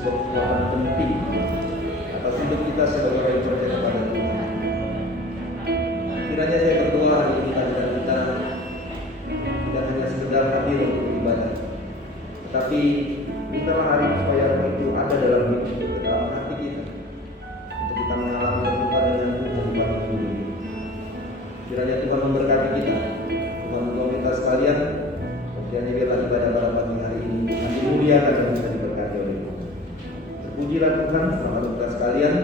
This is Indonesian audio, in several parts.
sebuah kekuatan penting atas hidup kita sebagai orang yang percaya kepada Tuhan. Kiranya saya berdoa hari ini kehadiran kita tidak hanya sekedar hadir untuk beribadah, tetapi mintalah hari ini supaya roh itu ada dalam hidup kita, dalam hati kita, untuk kita mengalami berjumpa dengan Tuhan di pagi minggu ini. Kiranya Tuhan memberkati kita. Tuhan menolong kita sekalian. Kiranya biarlah ibadah pada pagi hari ini Tuhan dimuliakan dan bisa diberkati oleh Tuhan. Terpujilah Tuhan selamat kita sekalian,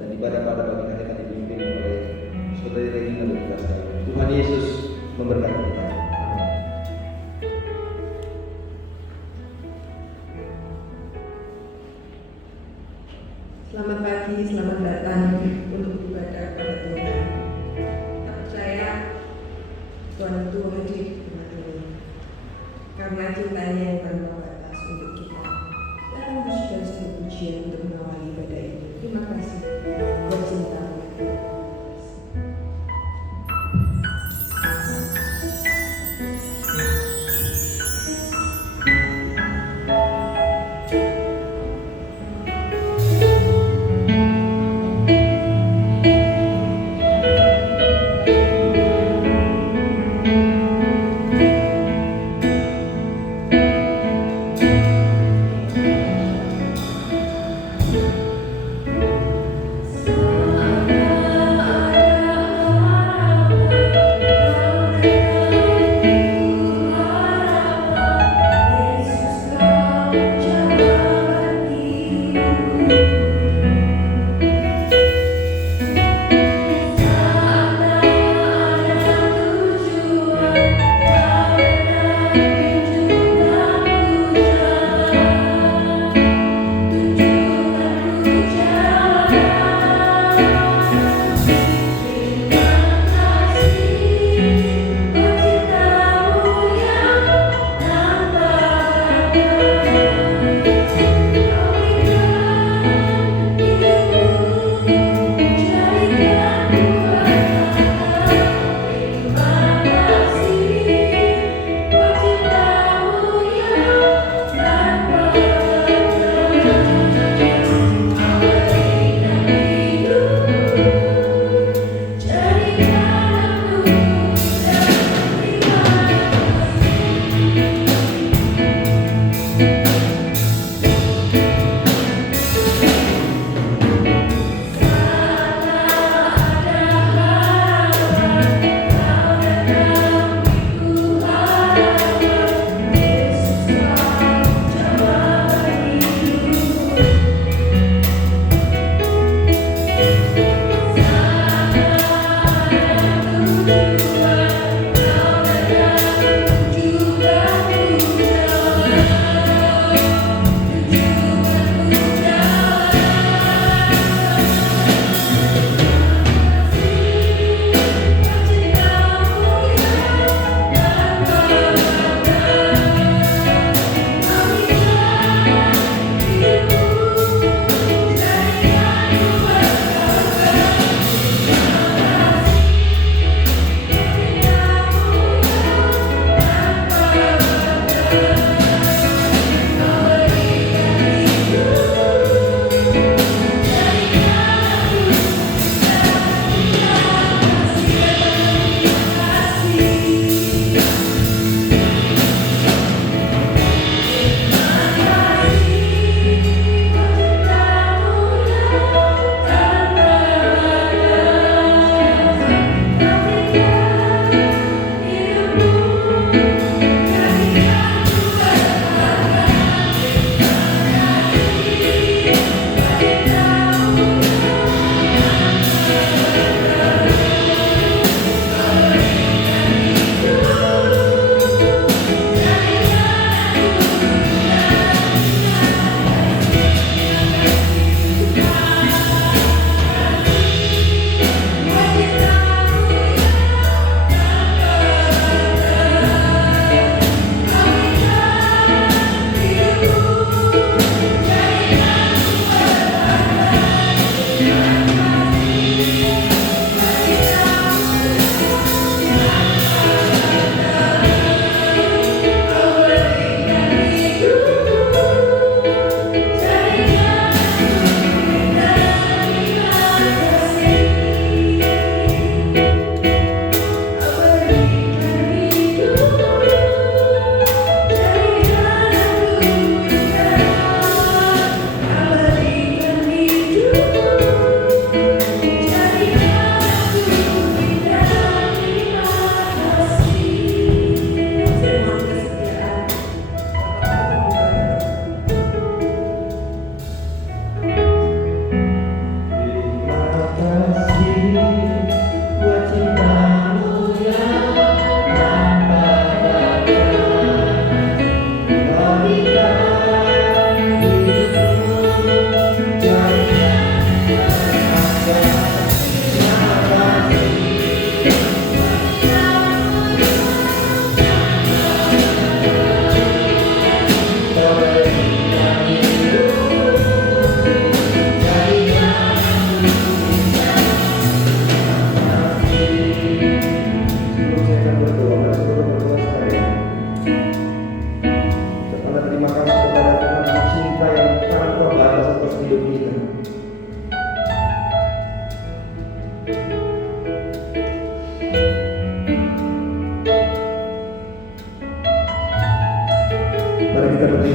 dan ibadah pada pagi hari akan dipimpin oleh Saudari Regina dan kita sekalian. Tuhan Yesus memberkati kita. Selamat pagi, selamat datang untuk ibadah pada Tuhan. Kita percaya Tuhan itu hadir di rumah ini karena cintanya yang tanpa batas untuk kita. Dan pujian sebuah pujian untuk mengawali ibadah ini. Terima kasih buat cintamu. Saat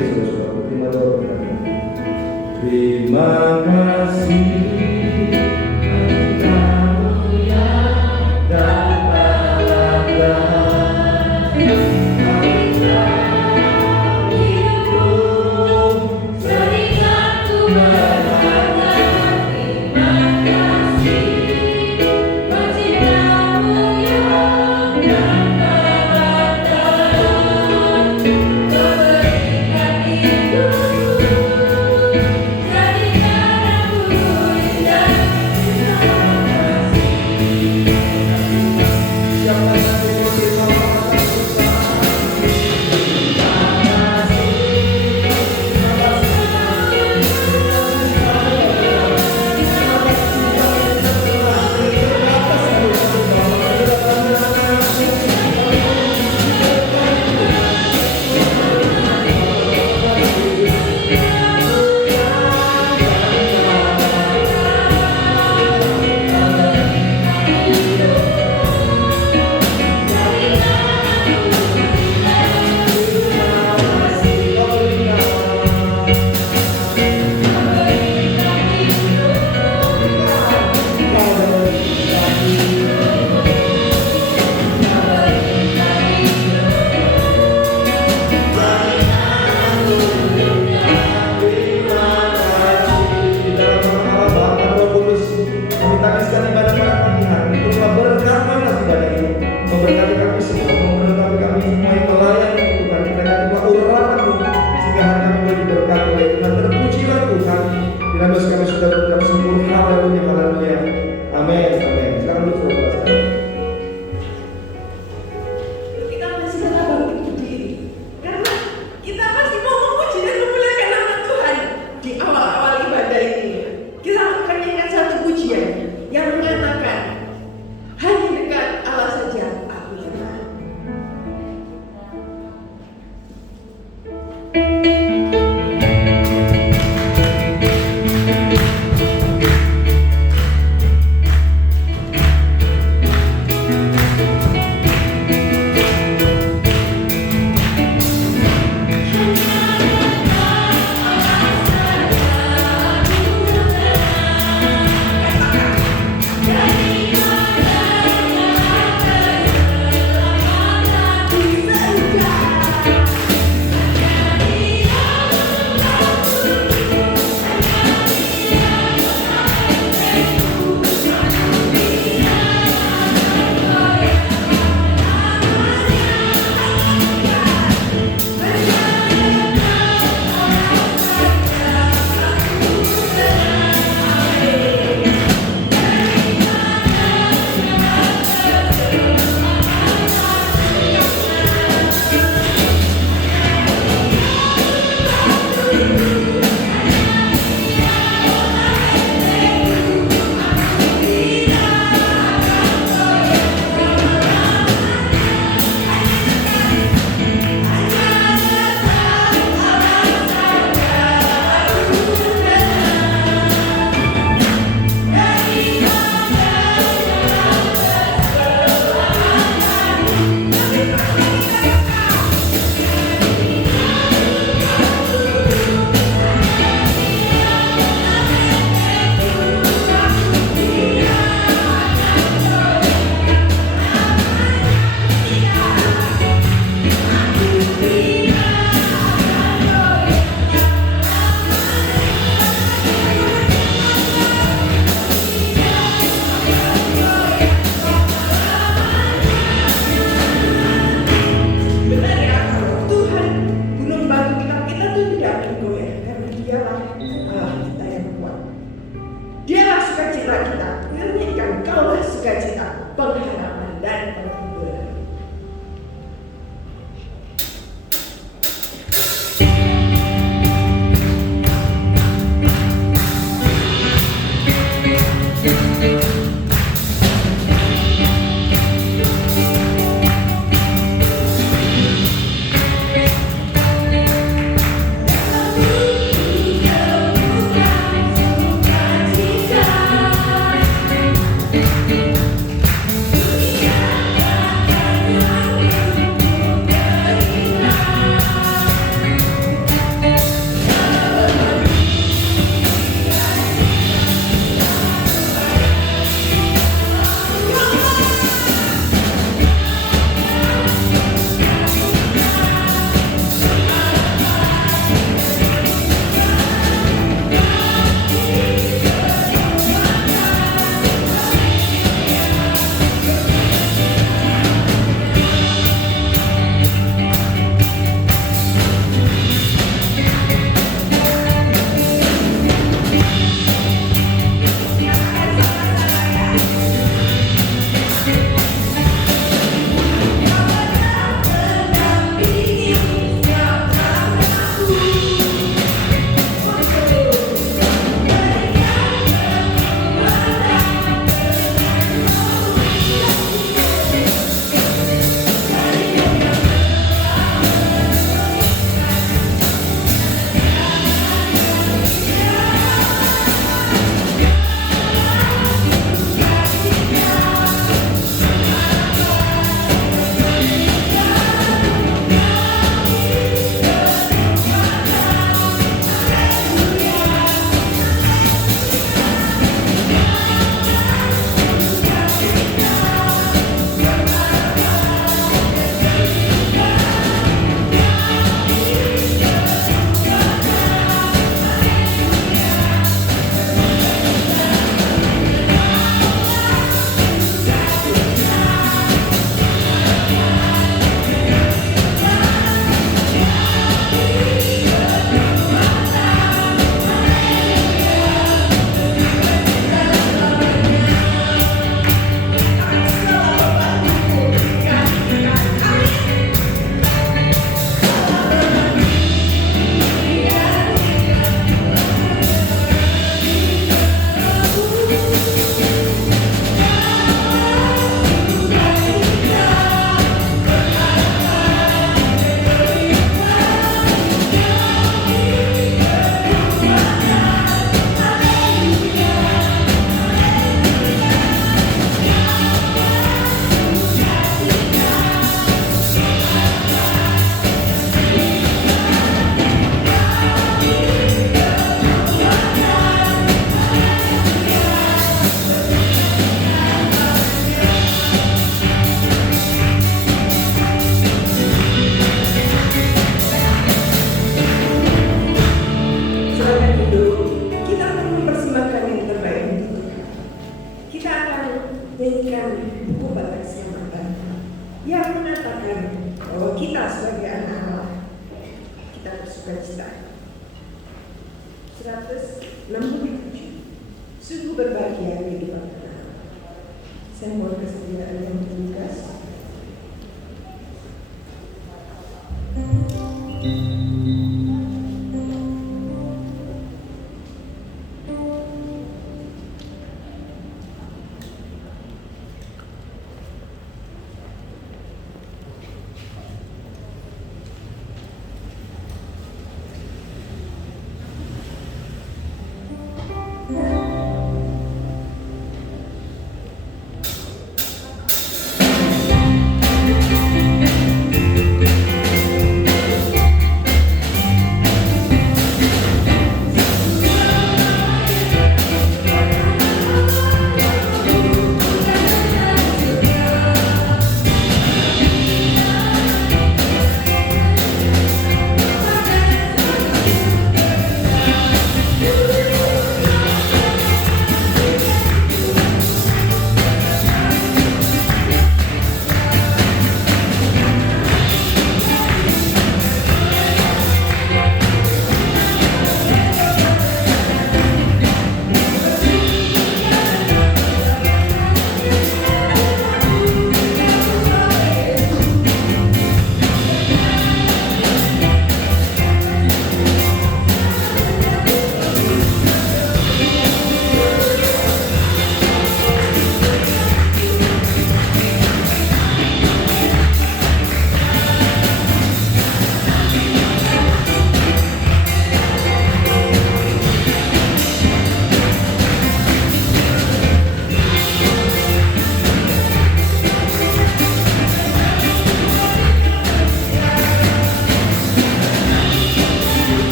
saudara-saudara, terima doa berkati. Terima kasih Engkau yang dapat menyanyikan buku Batak Selamatan yang mengatakan bahwa kita sebagai anak Allah kita bersukacita. 167. Sungguh berbahagia kehidupan anak Allah. Saya mohon kesediaan yang bertugas.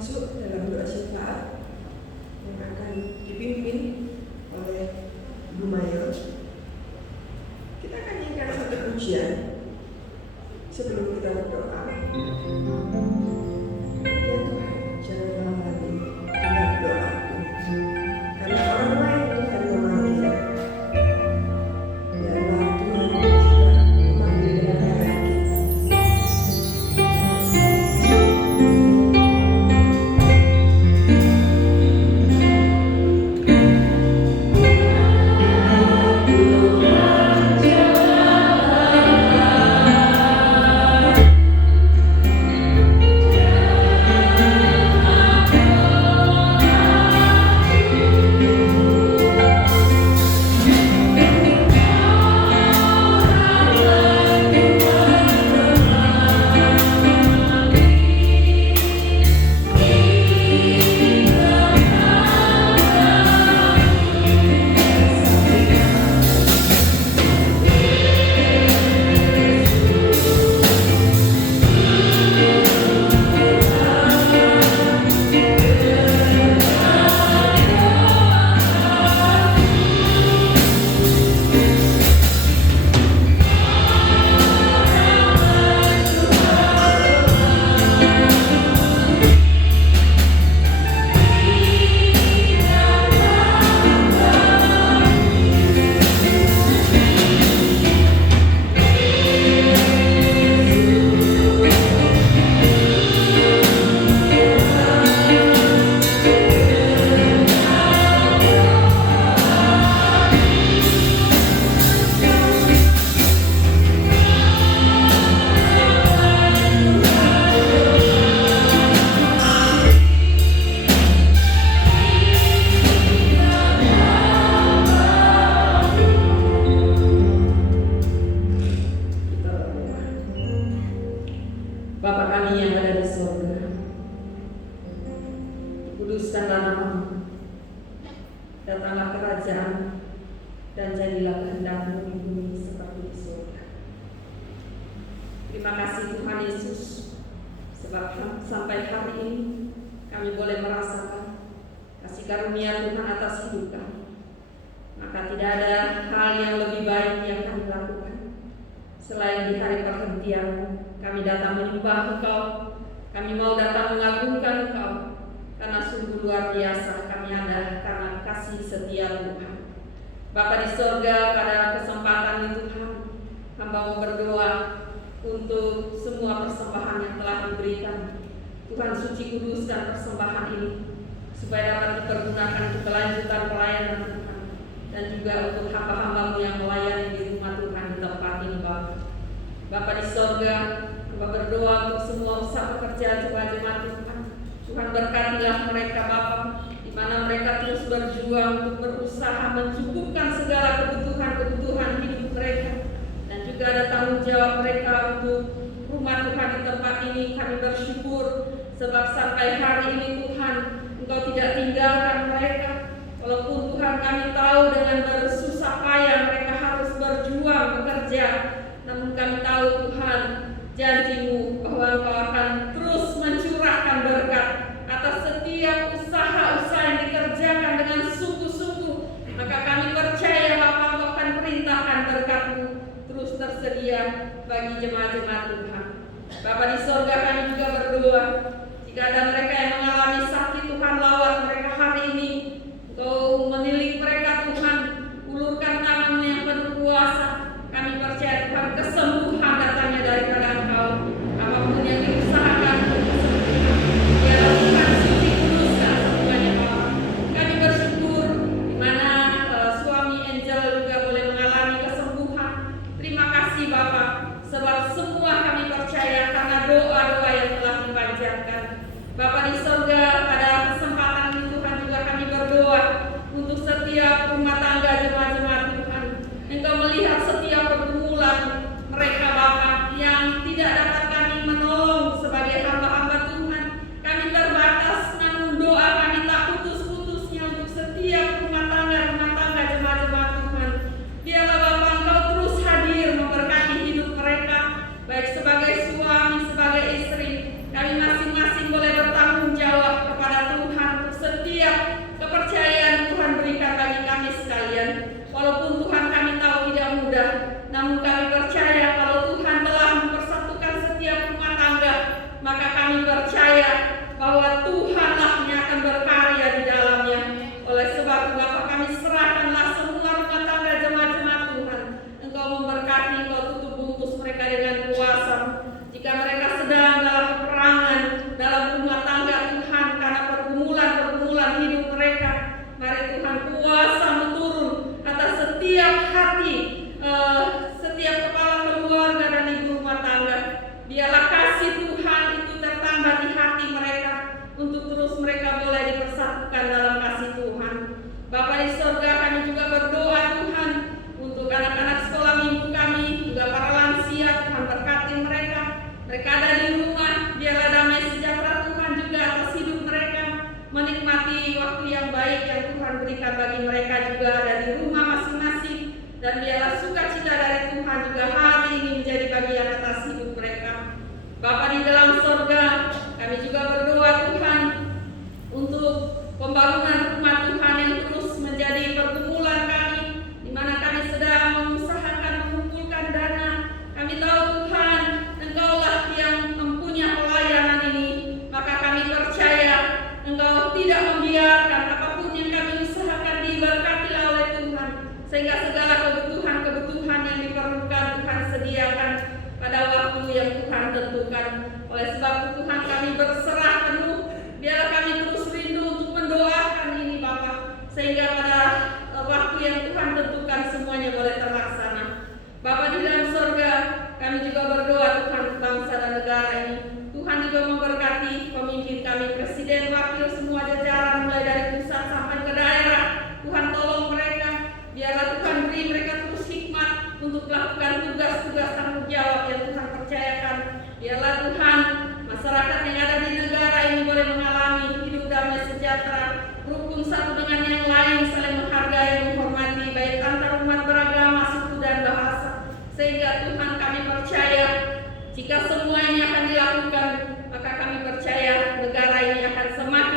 Masuk dalam doa syafaat yang akan dipimpin oleh Ibu Mayor. Kita akan nyanyikan satu pujian sebelum kita berdoa. Ya Tuhan, janganlah lagi dengar doaku, karena orang lain Tuhan memanggil. Biarlah Tuhan juga memanggil dengan lagi. Bapa kami yang ada di surga, kuduskanlah namamu, datanglah kerajaan, dan jadilah kehendak-Mu di bumi seperti di surga. Terima kasih Tuhan Yesus, sebab sampai hari ini kami boleh merasakan kasih karunia Tuhan atas hidup kami. Maka tidak ada hal yang lebih baik yang kami lakukan selain di hari perhentian kami datang menyembah Engkau, kami mau datang mengagungkan Engkau, karena sungguh luar biasa kami ada karena kasih setia Tuhan. Bapa di sorga, pada kesempatan ini Tuhan, hamba mau berdoa untuk semua persembahan yang telah diberikan. Tuhan suci kuduskan persembahan ini supaya dapat dipergunakan untuk kelanjutan pelayanan Tuhan, dan juga untuk hamba-hambamu yang melayani di rumah Tuhan di tempat ini Bapa. Bapa di sorga, hamba berdoa untuk semua usaha pekerjaan jemaat Tuhan. Tuhan berkatilah mereka Bapa, di mana mereka terus berjuang untuk berusaha mencukupkan segala kebutuhan hidup mereka, dan juga ada tanggung jawab mereka untuk rumah Tuhan di tempat ini. Kami bersyukur sebab sampai hari ini Tuhan, Engkau tidak tinggalkan mereka. Walaupun Tuhan kami tahu dengan bersusah payah mereka harus berjuang bekerja, namun kami tahu Tuhan, janji-Mu bahwa Engkau akan terus mencurahkan berkat atas setiap usaha-usaha yang dikerjakan dengan sungguh-sungguh. Maka kami percaya Bapa, Engkau akan perintahkan berkat-Mu terus tersedia bagi jemaat-jemaat Tuhan. Bapa di sorga, kami juga berdoa, jika ada mereka yang mengalami sakit, Tuhan lawat mereka hari ini. Engkau menilik mereka Tuhan, ulurkan tangan-Mu yang penuh kuasa. Kami percaya Tuhan, kesembuhan datangnya daripada Engkau. Apapun yang diusahakan untuk kesembuhan, biarlah Tuhan suci kuduskan semuanya Bapa. Kami bersyukur di mana suami Angel juga boleh mengalami kesembuhan. Terima kasih Bapa, sebab semua kami percaya karena doa-doa yang telah dipanjatkan. Bapa di sorga, pada kesempatan ini Tuhan juga kami berdoa untuk setiap rumah tangga jemaat-jemaat Tuhan. Engkau melihat setiap pergumulan mereka Bapa yang tidak dapat kami menolong sebagai hamba-hamba Tuhan. Kami terbatas, namun doa kami tak putus-putusnya untuk setiap rumah tangga jemaat-jemaat Tuhan. Biarlah Bapa Engkau terus hadir memberkati hidup mereka, baik sebagai suami, sebagai istri. Kami masing-masing boleh bertanggung jawab kepada Tuhan untuk setiap kepercayaan Tuhan berikan bagi kami sekalian. Walaupun Tuhan kami tahu tidak mudah, namun kami percaya kalau Tuhan telah mempersatukan setiap rumah tangga, maka kami percaya bahwa Tuhanlah yang akan berkarya di dalamnya. Oleh sebab itu Bapa, kami serahkanlah semua rumah tangga jemaat-jemaat Tuhan. Engkau memberkati, Engkau tutup bungkus mereka dengan kuasa. Jika mereka sedang dalam peperangan dalam rumah tangga Tuhan karena pergumulan hidup mereka, mari Tuhan kuasa-Mu turun atas setiap hati, setiap kepala keluarga dan ibu rumah tangga. Biarlah kasih Tuhan itu tertambah di hati mereka untuk terus mereka boleh dipersatukan dalam kasih Tuhan. Bapa di sorga, kami juga berdoa Tuhan untuk anak-anak sekolah minggu kami, juga para lansia. Tuhan berkati mereka. Mereka ada di rumah, biarlah damai sejahtera Tuhan juga atas hidup mereka, menikmati waktu yang baik yang Tuhan berikan bagi mereka juga ada di rumah masing-masing. Dan biarlah sukacita dari Tuhan juga hari ini menjadi bagian atas hidup mereka. Bapa di dalam sorga, kami juga berdoa Tuhan untuk pembangunan rumah Tuhan yang terus menjadi pergumulan kami, di mana kami sedang mengusahakan mengumpulkan dana. Kami tahu Tuhan, Engkaulah yang mempunyai pelayanan ini, maka kami percaya Engkau tidak membiarkan apapun yang kami usahakan diberkatilah oleh Tuhan, sehingga segala kebutuhan yang diperlukan Tuhan sediakan pada waktu yang Tuhan tentukan. Oleh sebab itu Tuhan, kami berserah penuh. Biarlah kami terus rindu untuk mendoakan ini Bapa, sehingga pada waktu yang Tuhan tentukan semuanya boleh terlaksana. Bapa di dalam sorga, kami juga berdoa Tuhan untuk bangsa dan negara ini. Tuhan juga memberkati pemimpin kami, presiden, wakil, semua jajaran mulai dari pusat sampai ke daerah. Tuhan tolong mereka, biarlah Tuhan beri mereka terus hikmat untuk melakukan tugas-tugas tanggung jawab yang Tuhan percayakan. Biarlah Tuhan, masyarakat yang ada di negara ini boleh mengalami hidup damai sejahtera, rukun satu dengan yang lain, saling menghargai, menghormati, baik antar umat beragama, suku dan bahasa. Sehingga Tuhan, kami percaya jika semua ini akan dilakukan, maka kami percaya negara ini akan semakin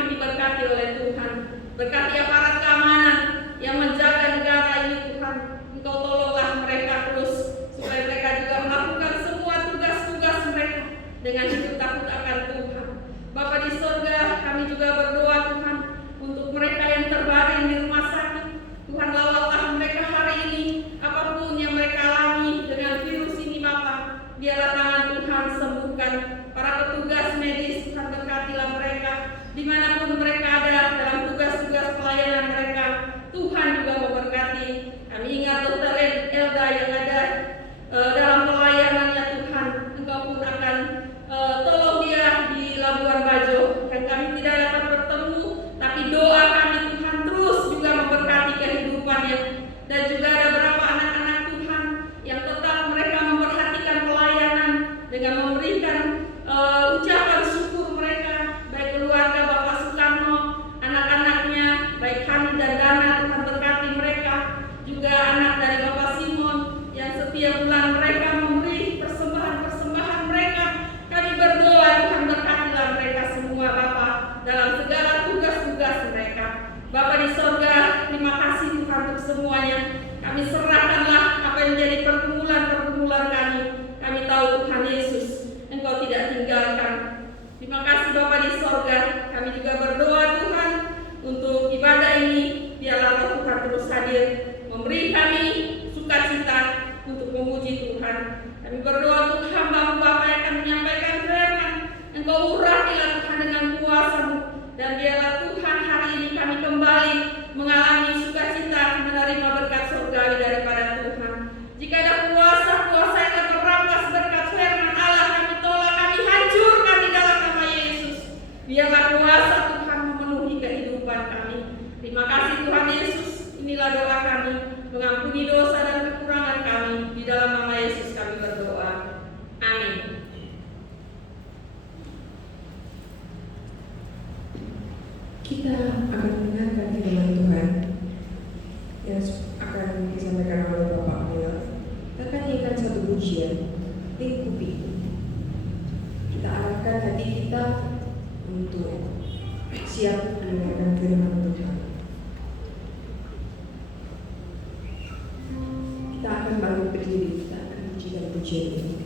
Berkati aparat keamanan yang menjaga negara ini Tuhan. Engkau tolonglah mereka terus, supaya mereka juga melakukan semua tugas-tugas mereka dengan hidup takut akan Tuhan. Bapa di surga, kami juga berdoa Tuhan untuk mereka yang terbaring di rumah sakit. Tuhan, lawatlah mereka hari ini, apapun yang mereka alami dengan virus ini Bapa. Biarlah tangan Tuhan sembuhkan para petugas medis. Tuhan, berkatilah mereka dimanapun mereka ada dalam tugas-tugas pelayanan mereka. Tuhan juga memberkati. Kami ingat Dr. Elda yang ada dalam pelayanannya Tuhan. Engkau pun akan tolong dia di Labuan Bajo, dan kami tidak dapat bertemu, tapi doa kami Tuhan terus juga memberkati kehidupannya. Dan juga ada beberapa anak-anak Tuhan yang tetap mereka memperhatikan pelayanan dengan memberikan ucapan syukur mereka, baik keluarga Bapak Soekarno, anak-anaknya, baik Hani dan Dana. Tuhan berkati mereka, juga anak dari Bapak Simon yang setiap bulan mereka memberi persembahan-persembahan mereka. Kami berdoa Tuhan, berkatilah mereka semua Bapa dalam segala tugas-tugas mereka. Bapa di sorga, terima kasih Tuhan untuk semuanya. Kami serahkanlah apa yang menjadi pergumulan-pergumulan kami. Kami tahu Tuhan Yesus, Engkau tidak tinggalkan. Terima kasih Bapa di sorga. Kami juga berdoa Tuhan untuk ibadah ini. Biarlah Roh Tuhan terus hadir, memberi kami sukacita untuk memuji Tuhan. Kami berdoa untuk hamba-Mu Bapa yang akan menyampaikan firman. Engkau urapilah Tuhan dengan kuasa-Mu, dan biarlah Tuhan hari ini kami kembali mengalami sukacita menerima berkat surgawi daripada Tuhan. Jika ada kuasa-kuasa yang akan merampas berkat firman Allah, kami tolak, kami hancurkan di dalam nama Yesus. Biarlah kuasa Tuhan memenuhi kehidupan kami. Terima kasih Tuhan Yesus. Inilah doa kami, mengampuni dosa dan kekurangan kami. Di dalam nama Yesus kami berdoa. Amin. Kita akan mendengarkan firman Tuhan yang akan disampaikan oleh Bapak Amil. Kita akan nyanyikan satu pujian, lingkupi. Kita arahkan hati kita untuk siap mendengarkan firman Tuhan. Kita akan bangun berdiri, kita akan pujikan pujian ini.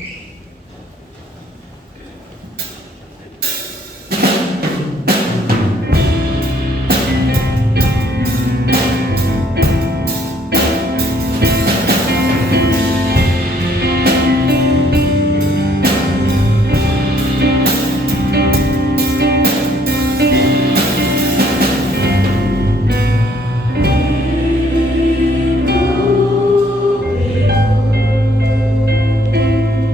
Ku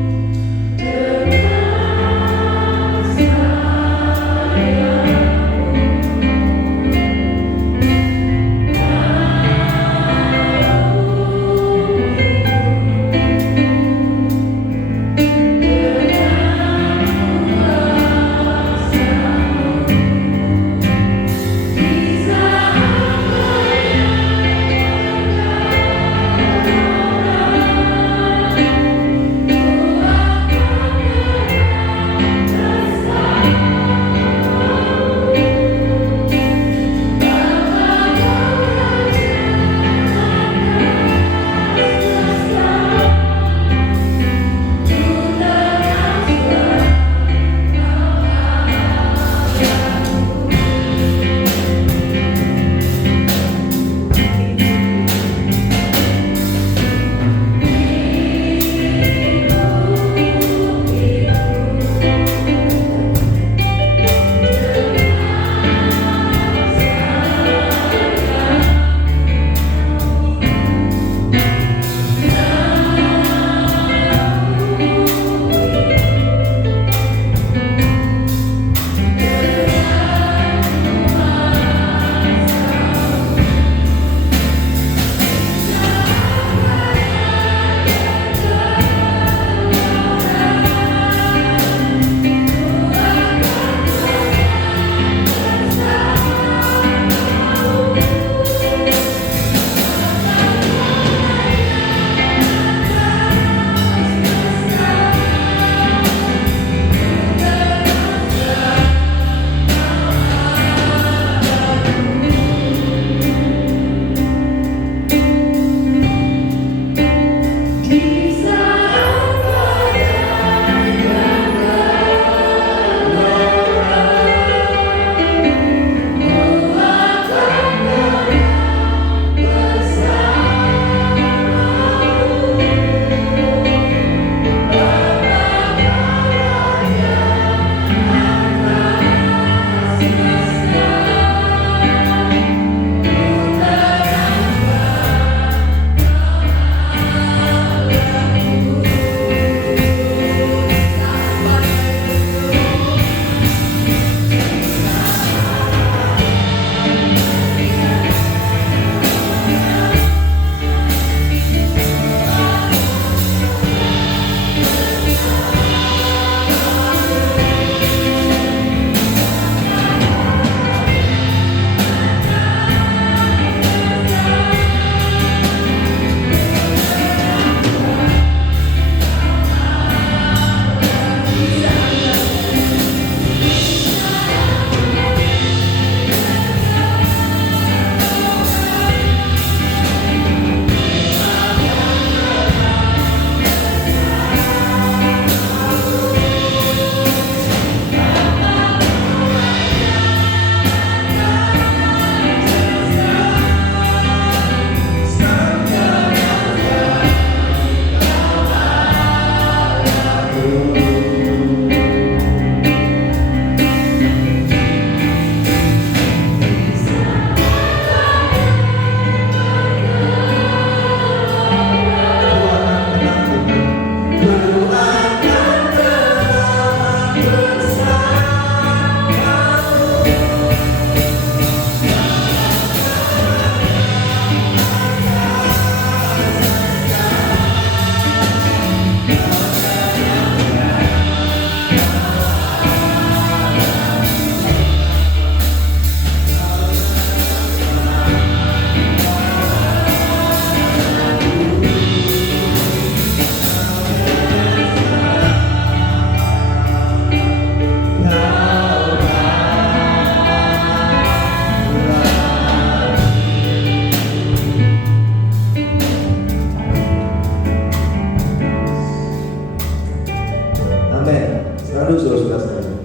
Aduh, saudara-saudara sekalian.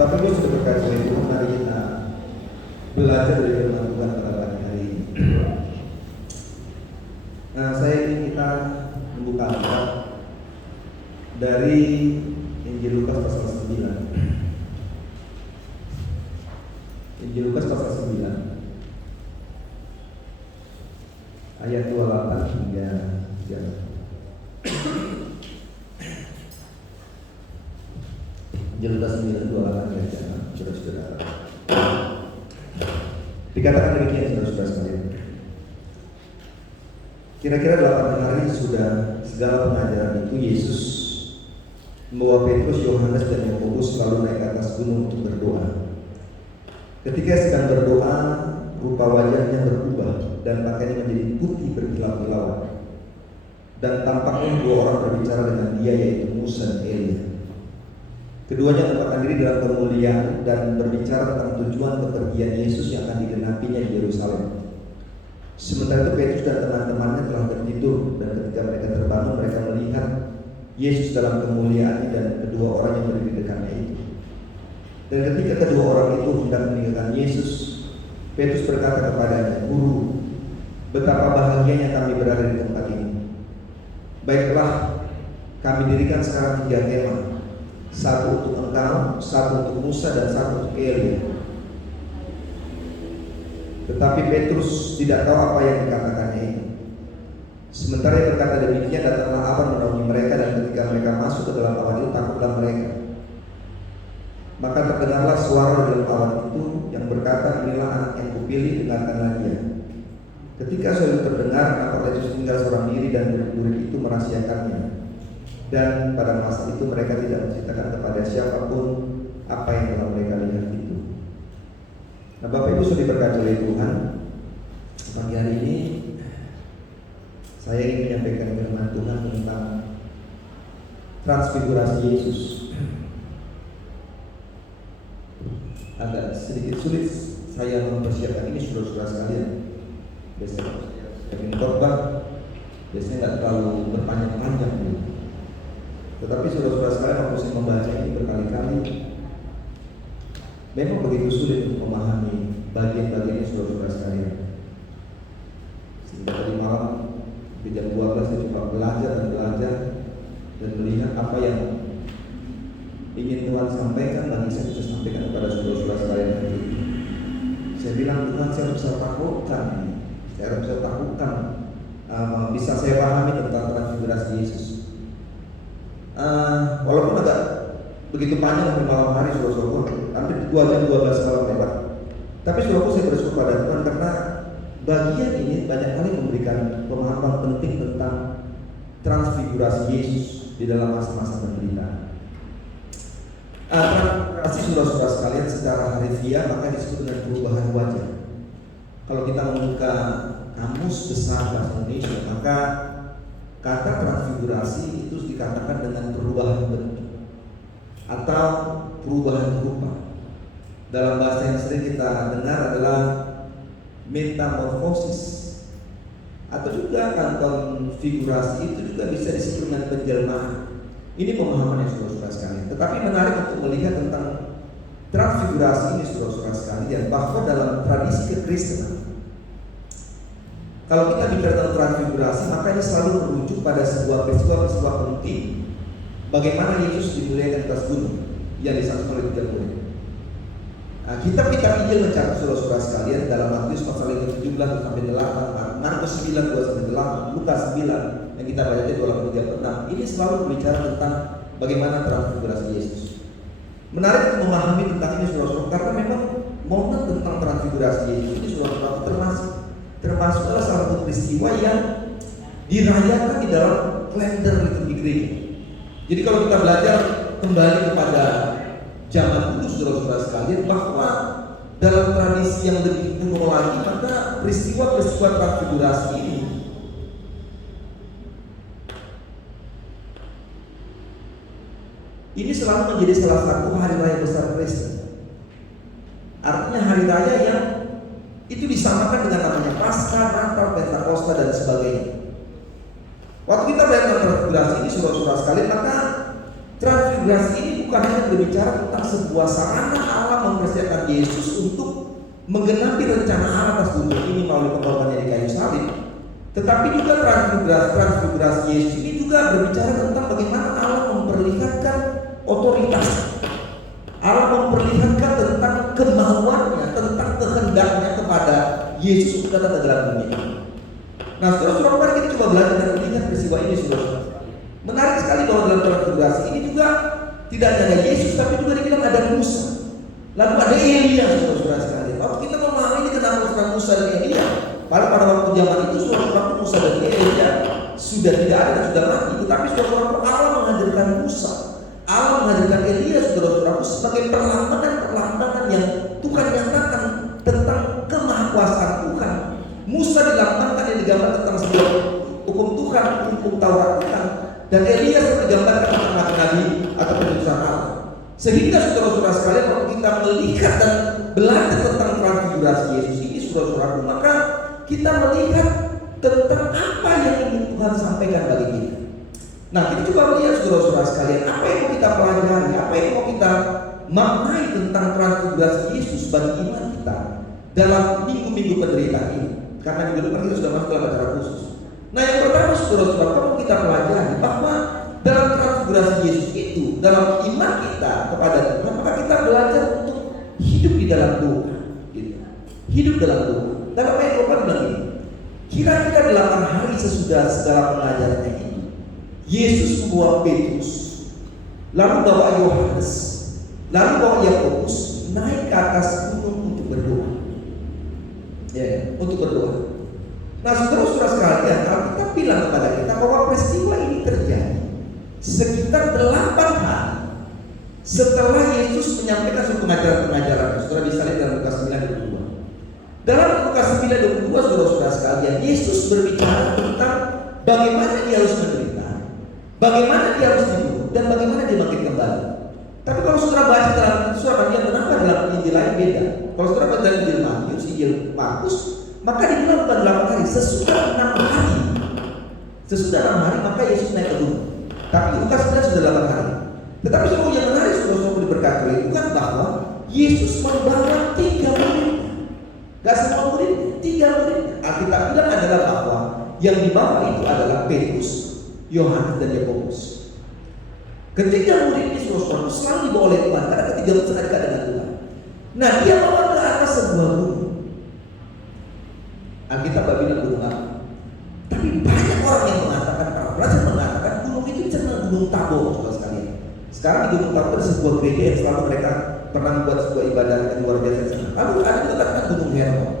Bapak Ibu sudah berkata Tuhan, mari kita belajar dari firman Tuhan pada pagi hari ini. Saya ingin kita membuka Alkitab dari Injil Lukas pasal 9. Injil Lukas pasal 9 ayat 28 hingga 3. Injil Lukas 9 28 hingga 3, saudara-saudara. Dikatakan demikian, saudara-saudara sekalian. Kira-kira 8 hari sudah segala pengajaran itu, Yesus membawa Petrus, Yohanes, dan Yakobus lalu naik ke atas gunung untuk berdoa. Ketika sedang berdoa, rupa wajahnya berubah dan pakaiannya menjadi putih berkilau-kilauan. Dan tampaknya 2 orang berbicara dengan dia, yaitu Musa dan Elia. Keduanya menempatkan diri dalam kemuliaan dan berbicara tentang tujuan kepergian Yesus yang akan digenapinya di Yerusalem. Sementara itu Petrus dan teman-temannya telah tertidur, dan ketika mereka terbangun, mereka melihat Yesus dalam kemuliaan dan kedua orang yang berdiri dekatnya itu. Dan ketika kedua orang itu hendak meninggalkan Yesus, Petrus berkata kepadanya, "Guru, betapa bahagianya kami berada di tempat ini. Baiklah, kami dirikan sekarang 3 kemah, satu untuk engkau, satu untuk Musa, dan satu untuk Elia." Tetapi Petrus tidak tahu apa yang dikatakannya itu. Sementara ia berkata demikian, datanglah awan menaungi mereka, dan ketika mereka masuk ke dalam awan itu, takutlah mereka. Maka terdengarlah suara dalam awan itu yang berkata, "Inilah anak yang kupilih, dengarkanlah dia." Ketika suara terdengar, maka Yesus tinggal seorang diri, dan murid-murid itu merahasiakannya. Dan pada masa itu mereka tidak menceritakan kepada siapapun apa yang telah mereka lihat itu. Nah, Bapak Ibu sudah diberkati oleh Tuhan. Pagi hari ini saya ingin menyampaikan firman Tuhan tentang transfigurasi Yesus. Agak sedikit sulit saya mempersiapkan ini, saudara-saudara sekalian. Biasanya saya ingin khotbah, biasanya nggak terlalu berpanjang-panjang gitu. Tetapi saudara-saudara sekalian, waktu saya membaca ini berkali-kali, memang begitu sulit untuk memahami bagian-bagian ini, saudara-saudara sekalian. Sehingga tadi malam di jam 12 saya coba belajar dan melihat apa yang ingin Tuhan sampaikan, bagi saya bisa sampaikan kepada saudara-saudara sekalian hari ini. Saya bilang, Tuhan, saya bisa takutkan, bisa saya pahami tentang transfigurasi Yesus. Walaupun agak begitu panjang di malam hari, saudara-saudara, hampir 2 jam 12 malam lewat. Tapi saudara, saya bersyukur pada Tuhan karena bagian ini banyak kali memberikan pemahaman penting tentang transfigurasi Yesus di dalam masa-masa penderitaan. Transfigurasi, saudara-saudara sekalian, secara harfiah maka disebut dengan perubahan wajah. Kalau kita membuka kamus besar bahasa Indonesia, maka kata transfigurasi itu dikatakan dengan perubahan bentuk atau perubahan rupa. Dalam bahasa yang sering kita dengar adalah metamorfosis, atau juga konfigurasi itu juga bisa disebut dengan penjelmaan. Ini pemahaman yang saudara-saudara sekalian. Tetapi menarik untuk melihat tentang transfigurasi ini, saudara-saudara sekalian, bahwa dalam tradisi kekristenan, kalau kita bicara tentang transfigurasi, maka ini selalu merujuk pada sebuah peristiwa penting. Bagaimana Yesus dimuliakan di atas gunung yang disaksikan oleh 3 murid. Kitab-kitab Injil mencatat, saudara-saudara sekalian, dalam Matius pasal 17 sampai 8, Markus 9 2 sampai 8, Lukas 9 yang kita baca di 23-6, ini selalu berbicara tentang bagaimana transfigurasi Yesus. Menarik untuk memahami tentang ini, saudara-saudara, karena memang momen tentang transfigurasi Yesus ini, saudara-saudara, termasuk adalah salah satu peristiwa yang dirayakan di dalam kalender liturgi gereja. Jadi kalau kita belajar kembali kepada zaman dulu, saudara-saudara sekalian, bahwa dalam tradisi yang lebih kuno lagi, maka peristiwa-peristiwa transfigurasi ini selalu menjadi salah satu hari raya besar Kristen. Artinya hari raya yang itu disamakan dengan namanya Paskah, Natal, Pentakosta, dan sebagainya. Waktu kita belajar transfigurasi ini, saudara-saudara sekalian, maka transfigurasi ini bukan hanya berbicara tentang sebuah sarana Allah mempersiapkan Yesus untuk menggenapi rencana Allah atas bumi ini melalui pengorbanannya di kayu salib, tetapi juga transfigurasi Yesus ini juga berbicara tentang bagaimana Allah memperlihatkan otoritas. Allah memperlihatkan tentang kemauannya, tentang kehendaknya kepada Yesus untuk datang ke dalam dunia. Nah, saudara-saudara, mari kita coba belajar dan melihat peristiwa ini, saudara. Menarik sekali bahwa dalam transfigurasi ini juga tidak hanya Yesus, tapi juga dibilang ada Musa. Lalu ada Elia, saudara-saudara sekalian. Waktu kita memahami ini kenapa bukan Musa dan Elia, pada waktu zaman itu saudara-saudara Musa dan Elia sudah tidak ada dan sudah mati. Tetapi saudara-saudara Allah menghadirkan Musa, Allah menghadirkan Elia, saudara-saudara, sebagai perlambatan yang Tuhan nyatakan tentang kemahakuasaan Tuhan. Musa dilambangkan yang digambarkan tentang sebuah hukum Tuhan, hukum Taurat Tuhan, dan Elia digambarkan tentang nabi atau penutusan Allah. Sehingga saudara-saudara sekalian, kalau kita melihat dan belajar tentang transfigurasi Yesus ini, saudara-saudara, maka kita melihat tentang apa yang ingin Tuhan sampaikan bagi kita. Nah, kita coba melihat saudara-saudara sekalian, apa yang mau kita pelajari, apa yang mau kita maknai tentang transfigurasi Yesus bagi iman kita dalam minggu-minggu penderitaan ini. Karena minggu depan kita sudah masuk dalam acara khusus. Nah, yang pertama saudara-saudara, mau kita pelajari bahwa dalam transfigurasi Yesus itu, dalam iman kita kepada Tuhan, maka kita belajar untuk hidup di dalam Tuhan. Gitu. Hidup dalam Tuhan. Dalam ayat 8 bilang ini, kira-kira 8 hari sesudah segala pengajarannya ini, Yesus membawa Petrus, lalu bawa Yohanes, lalu bawa Yakobus naik ke atas gunung untuk berdoa. Ya, untuk berdoa. Nah, saudara-saudara sekalian, Alkitab bilang kepada kita bahwa peristiwa ini terjadi sekitar 8 hari setelah Yesus menyampaikan suatu pengajaran-pengajaran. Saudara bisa lihat dalam Lukas 9:22. Dalam Lukas 9:22, saudara-saudara sekalian, Yesus berbicara tentang bagaimana dia harus menderita, bagaimana dia harus dibunuh, dan bagaimana dia bangkit kembali. Tapi kalau saudara baca dalam surat dia kenapa dalam Injil lain beda? Kalau saudara baca dalam Injil Matius, Injil Markus, maka dibilang bukan 8 hari, sesudah 6 hari. Sesudah 6 hari maka Yesus naik ke gunung. Tapi Lukas sebenarnya sudah 8 hari. Tetapi semua yang menarik saudara-saudara diberkati itu kan bahwa Yesus membawa 3 murid. Gak semua murid, 3 murid. Alkitab bilang adalah bahwa yang dibawa itu adalah Petrus, Yohanes dan Yakobus. Ketiga murid ini saudara selalu dibawa oleh Tuhan karena ketiga murid sangat dekat dengan Tuhan. Nah, dia bawa ke atas sebuah gunung. Alkitab gak bilang gunung apa. Tapi banyak orang yang mengatakan, para pelajar mengatakan gunung itu bisa dengan gunung Tabor, saudara sekalian. Sekarang di gunung Tabor ada sebuah gereja yang selalu mereka pernah membuat sebuah ibadah yang luar biasa. Lalu ada juga katakan gunung Hermon.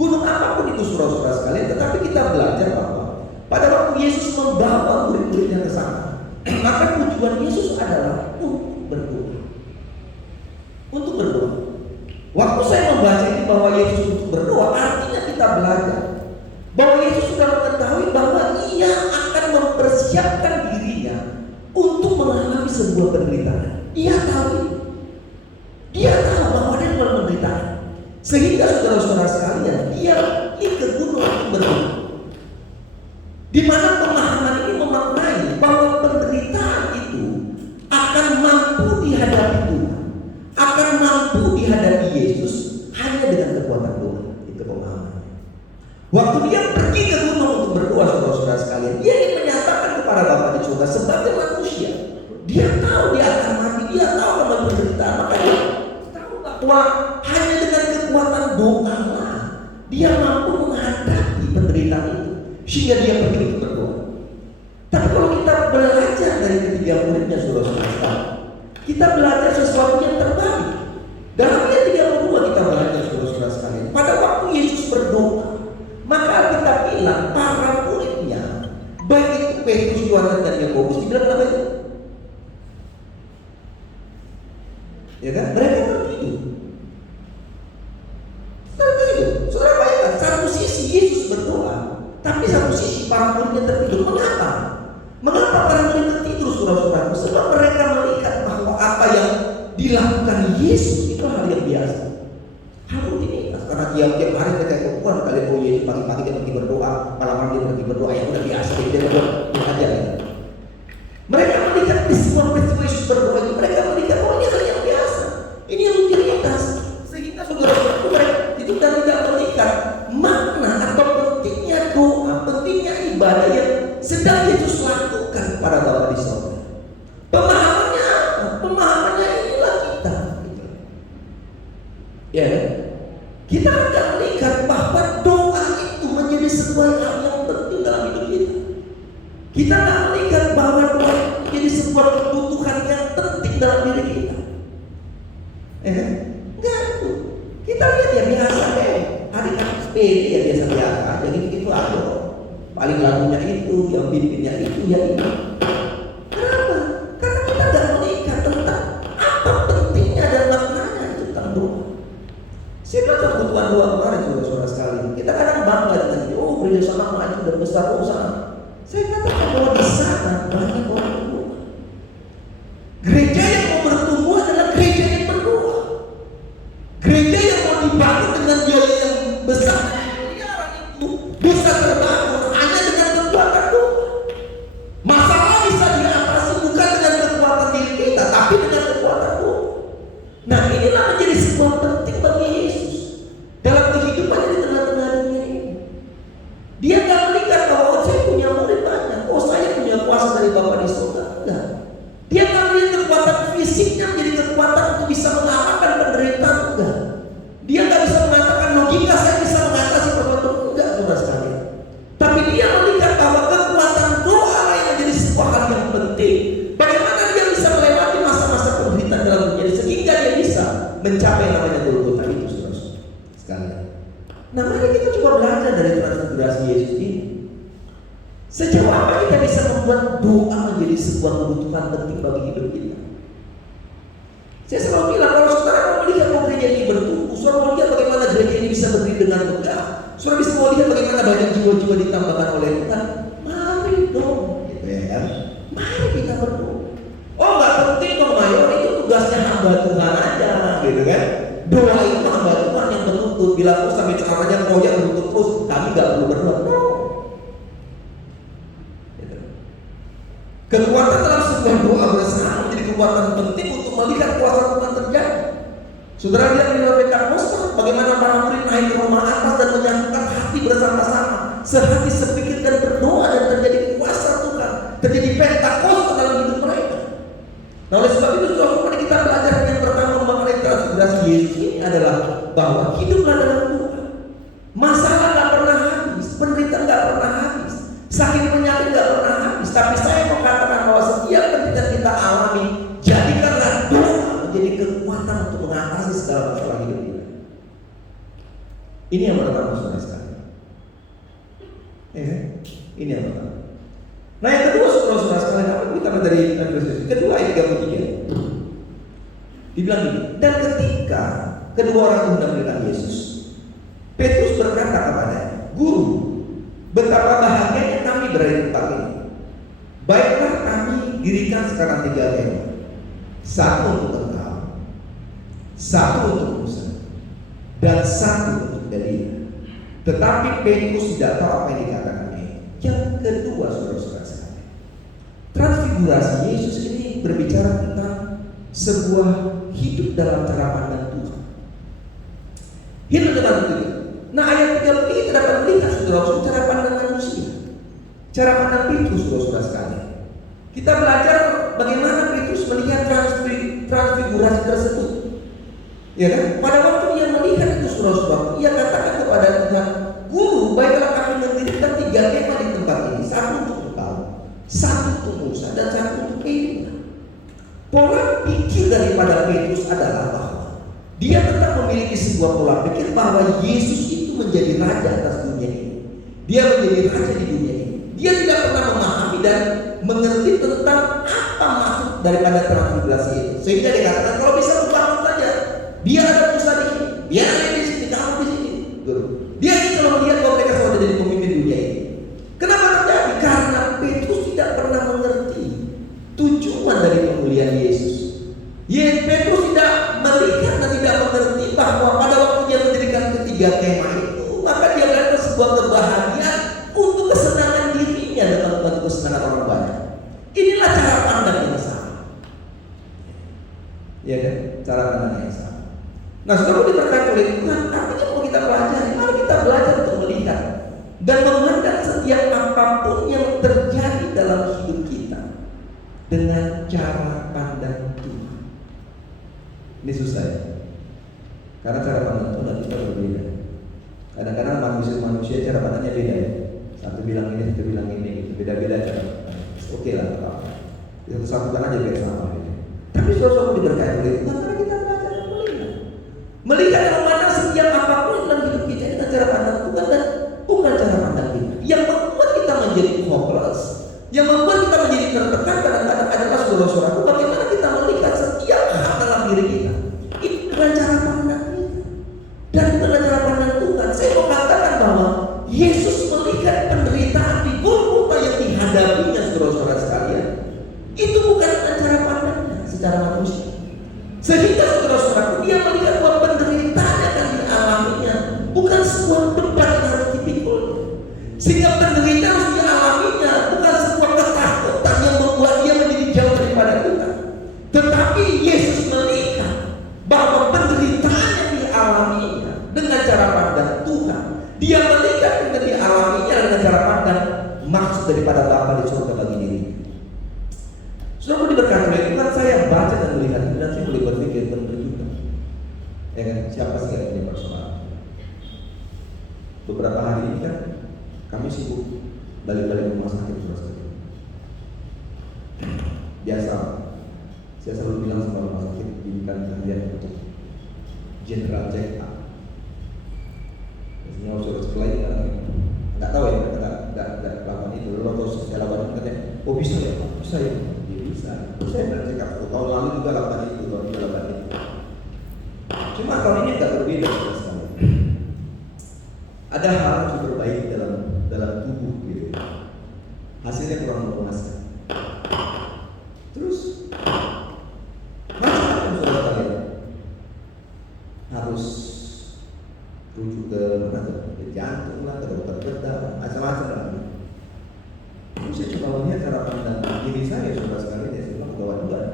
Gunung apapun itu saudara-saudara sekalian, tetapi kita belajar bahwa pada waktu Yesus membawa murid-muridnya ke sana, maka tujuan Yesus adalah untuk berdoa. Untuk berdoa. Waktu saya membaca ini bahwa Yesus untuk berdoa, artinya kita belajar bahwa Yesus sudah mengetahui bahwa ia akan mempersiapkan dirinya untuk mengalami sebuah penderitaan. Dia tahu bahwa dia akan penderitaan. Sehingga saudara-saudara sekalian, dia pergi ke gunung untuk berdoa. Di mana pemahaman ini memaknai bahwa penderitaan itu akan mampu dihadapi Tuhan, akan mampu dihadapi Yesus hanya dengan kekuatan doa. Itu pemahamannya. Waktu dia pergi ke gunung untuk berdoa, saudara-saudara sekalian, dia ingin menyatakan kepada Bapa di surga sebagai manusia. Dia tahu dia akan mati, dia tahu akan penderitaan, maka dia tahu bahwa hanya dengan kekuatan doa dia mampu menghadapi penderitaan itu, sehingga dia pergi untuk berdoa. Tapi kalau kita belajar dari ketiga muridnya, saudara-saudara sekalian, kita belajar sesuatu yang terbalik. Dalam ayat 32 kita belajar, saudara-saudara sekalian, pada waktu Yesus berdoa, maka kita bilang para muridnya, baik itu Petrus, Yohanes dan Yakobus, dibilang apa itu? Ya kan? Mereka tertidur. Saudara bayangkan, satu sisi Yesus berdoa, tapi satu sisi para muridnya tertidur. Mengapa? Mengapa para murid tertidur, saudara-saudara? Sebab mereka melihat bahwa apa yang dilakukan Yesus itu hal yang biasa, hal rutinitas. Karena tiap hari mereka ikut kalian mau Yesus pagi-pagi dia pergi berdoa, malam-malam dia pergi berdoa, yang udah biasa dia berdoa aja. Mereka melihat peristiwa Yesus berdoa itu Yesus lakukan pada Bapa di sorga. Pemahamannya apa? Pemahamannya inilah kita. Gitu. Ya, kita akan melihat bahwa doa itu menjadi sebuah hal yang penting dalam hidup kita. Kita akan melihat bahwa doa itu menjadi sebuah kebutuhan yang penting dalam diri kita. Enggak itu. Kita lihat ya biasa deh. Hari-hari sepede ya biasa-biasa. Jadi itu aja. Paling lagunya itu, yang pimpinnya itu, ya itu. Kenapa? Karena kita tidak melihat tentang apa pentingnya dan maknanya tentang doa. Saya belajar kebutuhan doa kemarin saudara-saudara sekalian. Kita kadang bangga dengan itu. Oh, gereja sana maju dan besar usaha. Saya katakan bahwa di sana banyak orang berdoa. Gereja yang mau bertumbuh adalah gereja yang berdoa. Gereja yang mau dibangun dengan biaya yang besar miliaran itu bisa terbangun hanya dengan kekuatan doa. Masalah bisa diatasi bukan dengan kekuatan diri kita, tapi dengan kekuatan doa. Nah, inilah menjadi sebuah penting bagi Yesus dalam kehidupannya di tengah-tengah dunia ini. Dia nggak melihat bahwa saya punya murid banyak, saya punya kuasa dari Bapa di surga. Enggak. Dia nggak melihat kekuatan fisiknya menjadi kekuatan untuk bisa mengalahkan penderitaan. Enggak. Dia nggak bisa mengatakan logika saya bisa mengatasi perbuatan. Enggak, saudara sekalian. Tapi dia melihat bahwa kekuatan doa yang menjadi sebuah hal yang penting. Bagaimana dia bisa melewati masa-masa penderitaan dalam dunia sehingga dia bisa mencapai namanya Golgota itu, saudara sekalian. Nah, mari kita coba belajar dari transfigurasi Yesus ini. Sejauh apa kita bisa membuat doa menjadi sebuah kebutuhan penting bagi hidup kita? Saya selalu bilang, kalau saudara mau melihat gereja ini bertumbuh, saudara mau lihat bagaimana gereja ini bisa berdiri dengan megah, saudara bisa mau lihat bagaimana banyak jiwa-jiwa ditambahkan oleh Tuhan, mari dong, gitu ya. Mari kita berdoa. Oh, nggak penting dong mayor, itu tugasnya hamba Tuhan aja, gitu kan? Doa itu hamba Tuhan yang menuntut. Bila aku sampai caranya proyek menuntut terus, kami nggak perlu berdoa. No. Gitu. Kekuatan dalam sebuah doa bersama menjadi kekuatan penting untuk melihat kuasa Tuhan terjadi. Saudara lihat di Pentakosta, bagaimana para murid naik ke rumah atas dan menyatukan hati bersama-sama, sehati sepikir dan berdoa, dan terjadi kuasa Tuhan, terjadi Pentakosta dalam hidup mereka. Nah, oleh sebab itu saudara, kita belajar yang pertama mengenai transfigurasi Yesus ini adalah bahwa hiduplah dalam doa. Masalah nggak pernah habis, penderitaan nggak pernah habis, sakit penyakit nggak pernah habis. Tapi saya mau katakan bahwa setiap penderitaan kita alami, jadikanlah doa menjadi kekuatan untuk mengatasi segala masalah hidup kita. Ini yang pertama, saudara sekalian. Ini yang pertama. Nah, yang kedua, saudara-saudara sekalian, apa kita dari Efesus kedua ayat 33. Dibilang gini, dan ketika kedua orang itu mendengarkan Yesus, Petrus berkata kepadanya, Guru, betapa bahagianya kami berada di tempat ini. Baiklah, kami dirikan sekarang 3 kemah, satu untuk engkau, satu untuk Musa, dan satu untuk Elia. Tetapi Petrus tidak tahu apa yang dikatakannya. Yang kedua, saudara-saudara sekalian, transfigurasi Yesus ini berbicara tentang sebuah hidup dalam cara pandang Tuhan. Hidup dalam Tuhan. Nah, ayat 3 ini kita dapat melihat saudara-saudara cara pandang manusia, cara pandang Petrus, saudara-saudara sekalian. Kita belajar bagaimana Petrus melihat transfigurasi tersebut. Ya kan? Pada waktu dia melihat itu, saudara-saudara, ia katakan kepada Tuhan, Guru, baiklah kami mendirikan 3 kemah di tempat ini, satu untuk engkau, satu untuk Musa, dan satu untuk Elia. Pola pikir daripada Petrus adalah bahwa dia tetap memiliki sebuah pola pikir bahwa Yesus itu menjadi raja atas dunia ini. Dia menjadi raja di dunia ini. Dia tidak pernah memahami dan mengerti tentang apa maksud daripada transfigurasi itu. Sehingga dia katakan, kalau bisa bangun saja, biar ada Musa di sini, biar ada di sini, kamu di sini. Dia ingin selalu melihat bahwa mereka sudah jadi pemimpin dunia ini. Kenapa terjadi? Karena Petrus tidak pernah mengerti tujuan dari pemulihan Yesus. Petrus tidak melihat dan tidak mengerti bahwa pada waktu dia mendirikan ketiga kemah itu, maka dia melihat sebuah kebahagiaan untuk kesenangan dirinya dan membantu kesenangan orang banyak. Inilah cara pandang yang sama. Ya kan? Cara pandang yang sama. Nah, setelah diberkati oleh Tuhan, artinya mau kita pelajari, mari kita belajar untuk melihat dan memandang setiap apapun yang terjadi dalam dengan cara pandang Tuhan. Ini susah ya, karena cara pandang Tuhan kita berbeda. Kadang-kadang manusia cara pandangnya beda ya. Satu bilang ini, satu bilang ini, gitu. Beda-beda cara. Oke lah, apa? Kita satukan aja biar sama. Gitu. Tapi sosok diberkati oleh Tuhan karena kita belajar melihat yang mana setiap apapun dalam hidup kita dengan cara pandang Tuhan dan bukan cara pandang kita. Yang membuat kita menjadi hopeless, yang membuat kita menjadi tertekan kadang-kadang adalah saudara-saudaraku, bagaimana kita melihat setiap hal dalam diri kita. Itu bukan cara pandang kita dan bukan cara pandang Tuhan. Saya mau katakan bahwa Yesus melihat penderitaan di Golgota yang dihadapinya saudara-saudara sekalian. Itu bukan cara pandangnya secara manusia. Sehingga saudara-saudaraku, dia melihat bahwa penderitaan yang akan dialaminya bukan sebuah beban yang harus dipikul. Sehingga penderitaan harus dialaminya bukan sebuah ketakutan yang membuat dia menjadi jauh daripada Tuhan. Tetapi Yesus melihat bahwa penderitaan yang dialaminya dengan cara pandang Tuhan. Dia melihat yang dialaminya dengan cara pandang maksud daripada Bapa di surga bagi diri. Saudara diberkati oleh Tuhan, saya baca dan melihat itu dan saya boleh berpikir benar juga. Ya kan, siapa sih yang punya persoalan? Beberapa hari ini kan kami sibuk balik-balik rumah sakit terus. Biasa, saya selalu bilang sama rumah sakit, berikan kalian untuk general check up. Biasanya usul sekolah ini nggak tahu ya, nggak lakukan itu. Lalu kalau saya lakukan katanya, oh bisa ya, bisa ya. Bisa. Saya pernah cek up. Tahun lalu juga lakukan itu, tahun ini lakukan itu. Cuma tahun ini agak berbeda sekali. Ada hal yang terbaik dalam tubuh gitu. Hasilnya kurang memuaskan. Terus macam-macam saudara kalian harus rujuk ke mana tuh? Ke jantung lah, ke dokter bedah, macam-macam lah. Terus saya coba melihat cara pandang diri saya saudara sekalian, ya saya bilang bahwa Tuhan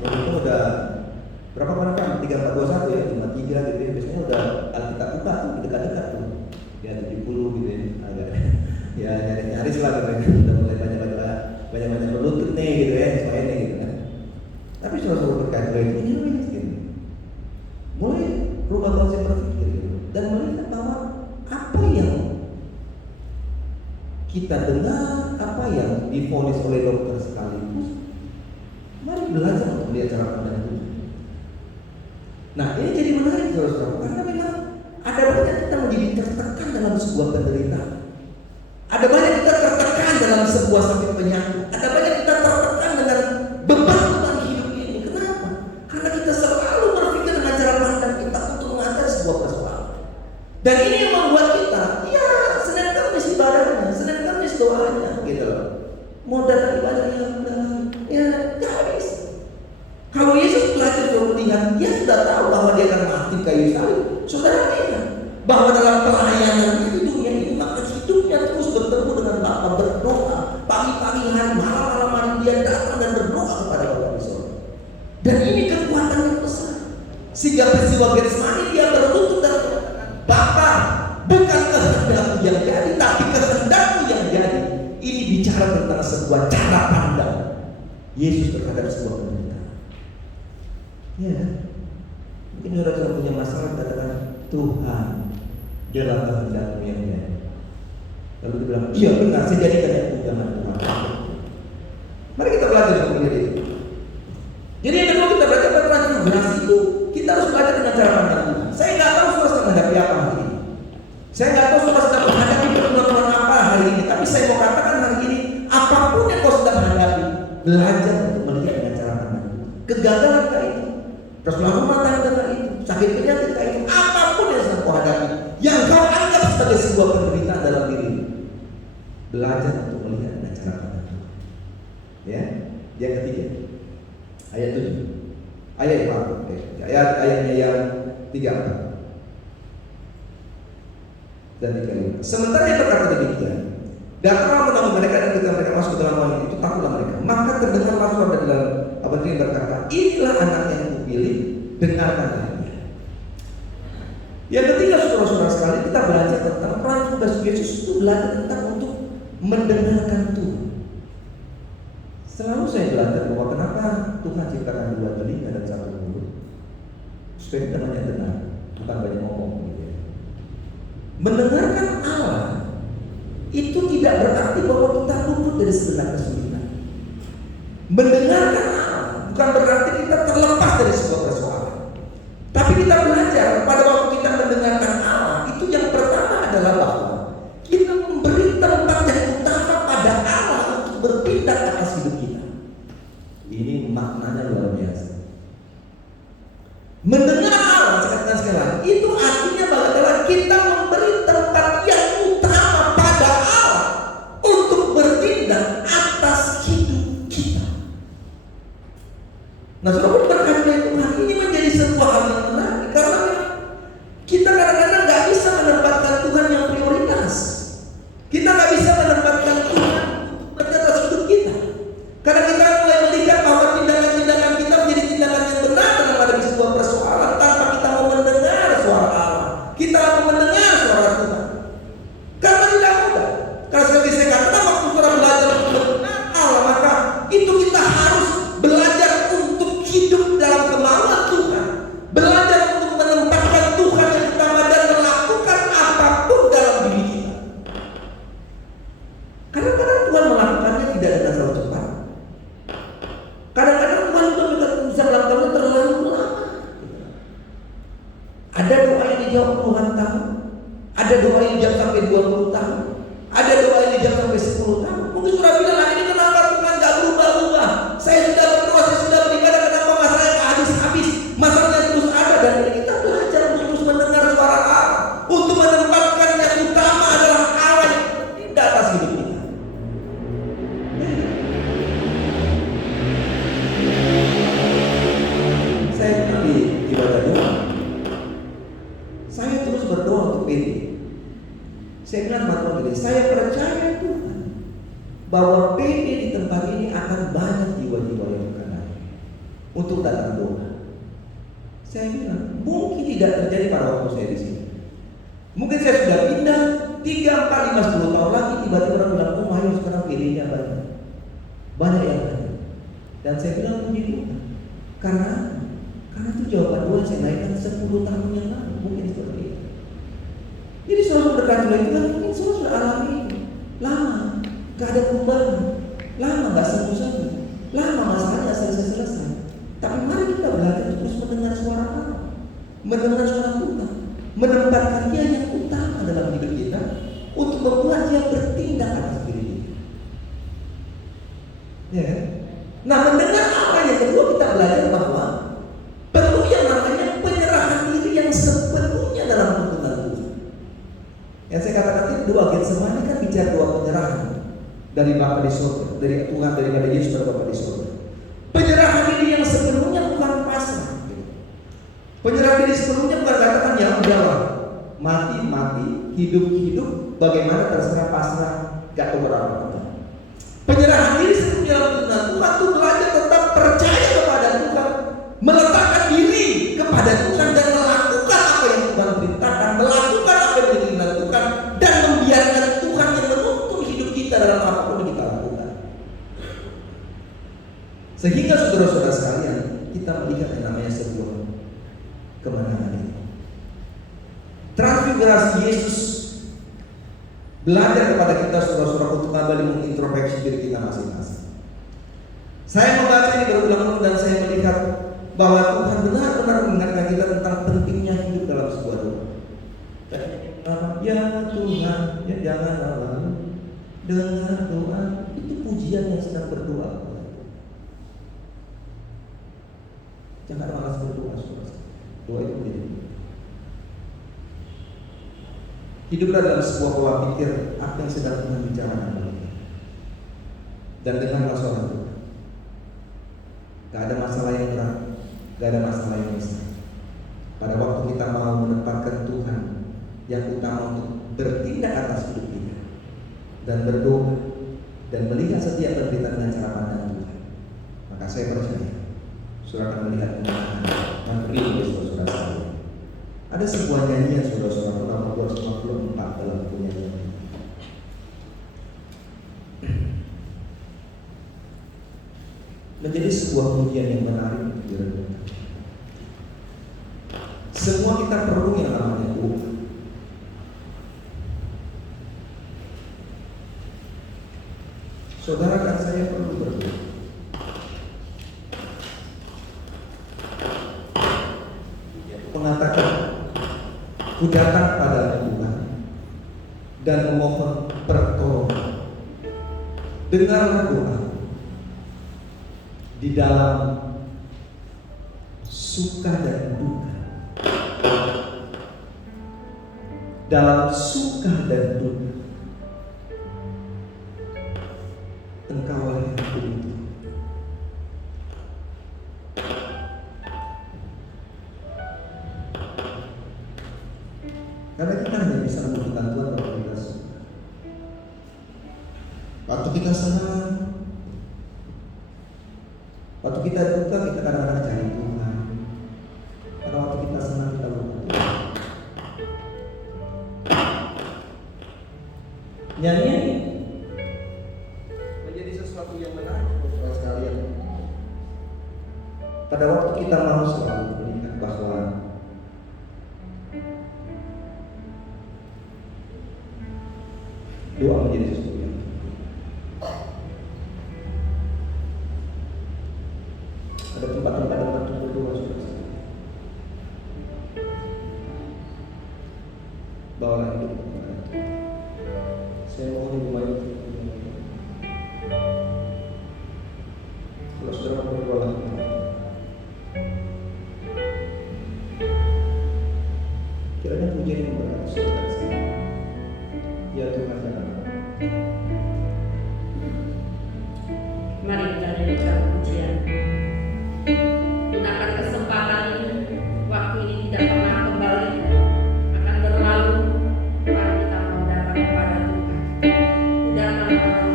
itu udah berapa bulan kan? 3421 ya, 53 gitu ya. Biasanya udah Alkitab buka tuh, dekat-dekat tuh. Ya 70 gitu ya, agak ya nyaris lah gitu ya. Udah mulai banyak berlutut nih gitu ya, supaya nih gitu kan. Tapi saudara berkait dengan ini gitu. Mulai rubah konsep berpikir gitu. Dan melihat bahwa apa yang kita dengar, apa yang divonis oleh dokter sekaligus, mari belajar untuk melihat cara pandang itu. Nah ini jadi menarik saudara-saudara, karena memang ada banyak kita menjadi tertekan dalam sebuah penderitaan. Ada banyak kita tertekan dalam sebuah sakit penyakit. Ada banyak kita tertekan dengan beban hidup ini. Kenapa? Karena kita selalu berpikir dengan cara pandang kita untuk mengatasi sebuah persoalan. Dan ini yang membuat kita, ya Senin Kamis ibadahnya, Senin Kamis doanya, gitu loh. Mau datang ibadahnya, ya nggak bisa. Kalau Yesus belajar untuk melihat, dia sudah tahu bahwa dia akan mati kayu salib. Saudara ingat bahwa dalam pelayanannya di dunia ini, maka hidupnya terus bertemu dengan Bapa, berdoa pagi-pagi hari, malam-malam hari dia datang dan berdoa kepada Bapa di surga. Dan ini kekuatan yang besar. Sehingga peristiwa Getsemani dia berlutut dan mengatakan, Bapa, bukan kehendakmu yang jadi, tapi kehendakmu yang jadi. Ini bicara tentang sebuah cara pandang Yesus terhadap sebuah penderitaan. Ya, mungkin saudara punya masalah, katakan Tuhan dalam kehendakmu yang jadi. Lalu dia bilang, iya benar, saya jadikan yang jangan Tuhan. Mari kita belajar untuk melihat itu. Jadi yang kedua kita belajar tentang transmigrasi itu, kita harus belajar dengan cara pandang Tuhan. Saya nggak tahu saudara sedang menghadapi apa hari ini. Saya nggak tahu saudara sedang menghadapi pergumulan apa hari ini. Tapi saya mau katakan hari ini, apapun yang kau sedang menghadapi, belajar untuk melihat dengan cara pandang Tuhan. Kegagalan kah itu, persoalan rumah tangga kah itu, sakit penyakit kah itu, apapun yang sedang kau hadapi, yang kau anggap sebagai sebuah penderitaan dalam diri, belajar untuk melihat dengan cara pandang Tuhan. Ya, yang ketiga, ayat 7. Ayatnya yang 34 dan 35. Sementara dia berkata demikian, datanglah menemui mereka dan ketika mereka masuk ke dalam rumah itu, takutlah mereka. Maka terdengarlah suara dari dalam apa yang berkata, inilah anak yang kupilih, dengarkanlah dia. Yang ketiga saudara-saudara sekali, kita belajar tentang peran tugas Yesus itu belajar tentang untuk mendengarkan Tuhan. Selalu saya belajar bahwa kenapa Tuhan ciptakan dua telinga dan satu mulut, supaya kita banyak dengar, bukan banyak ngomong gitu ya. Mendengarkan Allah itu tidak berarti bahwa kita luput dari segala kesulitan. Mendengarkan Allah bukan berarti kita terlepas dari sebuah persoalan. Tapi kita belajar pada waktu kita mendengarkan Allah, itu yang pertama adalah bahwa kita memberi tempat yang utama pada Allah untuk berpindah atas hidup kita. Ini maknanya luar biasa. Mendengar Allah sekali lagi, itu artinya adalah kita memberi tempat yang utama pada Allah untuk bertindak atas hidup kita. Nah, saudara berkata Tuhan, ini menjadi sebuah hal yang menarik karena kita kadang-kadang nggak bisa menempatkan Tuhan yang prioritas. Kita nggak bisa menempatkan Tuhan di atas hidup kita. Karena kita mulai melihat bahwa tindakan-tindakan kita menjadi tindakan yang benar dalam menghadapi sebuah persoalan tanpa kita mau mendengar suara Allah. Kita mau mendengar suara Tuhan. Karena tidak mudah. Karena seperti saya katakan, waktu saudara belajar untuk mendengar Allah, maka itu kita harus belajar untuk hidup dalam kemauan Tuhan. Belajar untuk menempatkan Tuhan yang utama dan melakukan apapun dalam diri kita. Kadang-kadang Tuhan melakukannya tidak dengan terlalu cepat. Kadang-kadang Tuhan juga bisa melakukannya terlalu lama. Ada doa yang dijawab puluhan tahun, ada doa yang dijawab sampai 20 tahun, ada doa yang dijawab sampai 10 tahun. Mungkin sudah bilang, ini kenapa Tuhan gak berubah-ubah? Saya sudah berdoa, saya sudah beribadah, kenapa masalahnya gak habis-habis? Masalahnya terus ada. Dan ini kita belajar untuk terus mendengar suara Allah, untuk menempatkan yang utama adalah Allah yang di atas hidup kita. Saya pernah di ibadah doa, saya terus berdoa untuk PD. Saya bilang sama Tuhan gini, saya percaya Tuhan bahwa PD di tempat ini akan banyak jiwa-jiwa yang berkenan untuk datang doa. Saya bilang, mungkin tidak terjadi pada waktu saya di sini. Mungkin saya sudah pindah 3, 4, 5, 10 tahun lagi, tiba-tiba orang bilang, oh ayo sekarang PD-nya banyak. Banyak yang banyak. Dan saya bilang, puji Tuhan. Karena itu jawaban doa saya naikkan 10 tahun yang lalu. Mungkin seperti itu. Jadi selalu berdekat itu kan mungkin semua sudah alami lama, gak ada perubahan, lama gak sembuh-sembuh, lama masalahnya selesai-selesai. Tapi mari kita belajar terus mendengar suara Allah, mendengar suara Tuhan, menempatkan Dia yang utama dalam hidup kita untuk membuat Dia bertindak atas diri kita. Ya. Nah, mendengar Allah yang kedua kita belajar bahwa perlu yang namanya penyerahan diri yang sepenuhnya dalam tuntunan Tuhan. Yang saya katakan itu doa Getsemani kan bicara doa penyerahan dari Bapa di surga, dari Tuhan, daripada Yesus kepada Bapa di surga. Penyerahan diri yang sepenuhnya bukan pasrah. Penyerahan diri sepenuhnya bukan katakan ya udahlah, mati, hidup, bagaimana terserah pasrah, gak tahu berapa. Penyerahan diri sepenuhnya dalam tuntunan Tuhan itu belajar tetap percaya kepada Tuhan, meletakkan diri kepada Tuhan dan melakukan apa yang Tuhan perintahkan, melakukan apa yang diinginkan Tuhan, dan membiarkan Tuhan yang menuntun hidup kita dalam apapun yang kita lakukan. Sehingga saudara-saudara sekalian, kita melihat yang namanya sebuah kemenangan ini. Transfigurasi Yesus belajar kepada kita saudara-saudara untuk kembali mengintrospeksi diri kita masing-masing. Saya membaca ini berulang-ulang dan saya melihat bahwa Tuhan benar-benar mengingatkan kita tentang pentingnya hidup dalam sebuah doa. Ya Tuhan, ya jangan lalu dengar doa, itu pujian yang sedang berdoa. Jangan malas berdoa, saudara. Doa itu pujian. Hiduplah dalam sebuah pola pikir apa yang sedang Tuhan bicarakan bagi kita. Dan dengarlah suara Tuhan. Gak ada masalah yang berat, gak ada masalah yang besar. Pada waktu kita mau menempatkan Tuhan yang utama untuk bertindak atas hidup kita dan berdoa dan melihat setiap penderitaan dengan cara pandang Tuhan, maka saya percaya saudara akan melihat kemenangan dan rindu saudara sekalian. Ada sebuah nyanyian saudara-saudara nomor 254 dalam buku nyanyian. menjadi sebuah pujian yang menarik untuk direnungkan. Semua kita perlu yang namanya doa. Saudara dan saya perlu berdoa. Mengatakan, ku datang pada Tuhan dan memohon pertolongan. Dengarlah doa di dalam suka dan duka, dalam suka dan duka, Engkaulah yang kubutuhkan. Karena kita hanya bisa membutuhkan Tuhan kalau kita suka. Waktu kita senang, waktu kita duka, kita kadang-kadang cari Tuhan. Karena waktu kita senang, kita lupa Tuhan. Nyanyian Menjadi sesuatu yang menarik saudara sekalian. pada waktu kita mau selalu melihat bahwa doa menjadi sesuatu yang ada tempat-tempat untuk berdoa, saudara. Bawalah hidup kepada Tuhan. Saya mohon Ibu Mayu kalau saudara mau berdoa, kiranya pujian yang berat saudara sekalian. Ya Tuhan ya Allah. Mari kita nyanyikan pujian. Gunakan kesempatan ini, waktu ini tidak pernah kembali, akan berlalu. Mari kita mau datang kepada Tuhan, datang kepada Tuhan,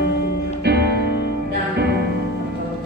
dan menolong.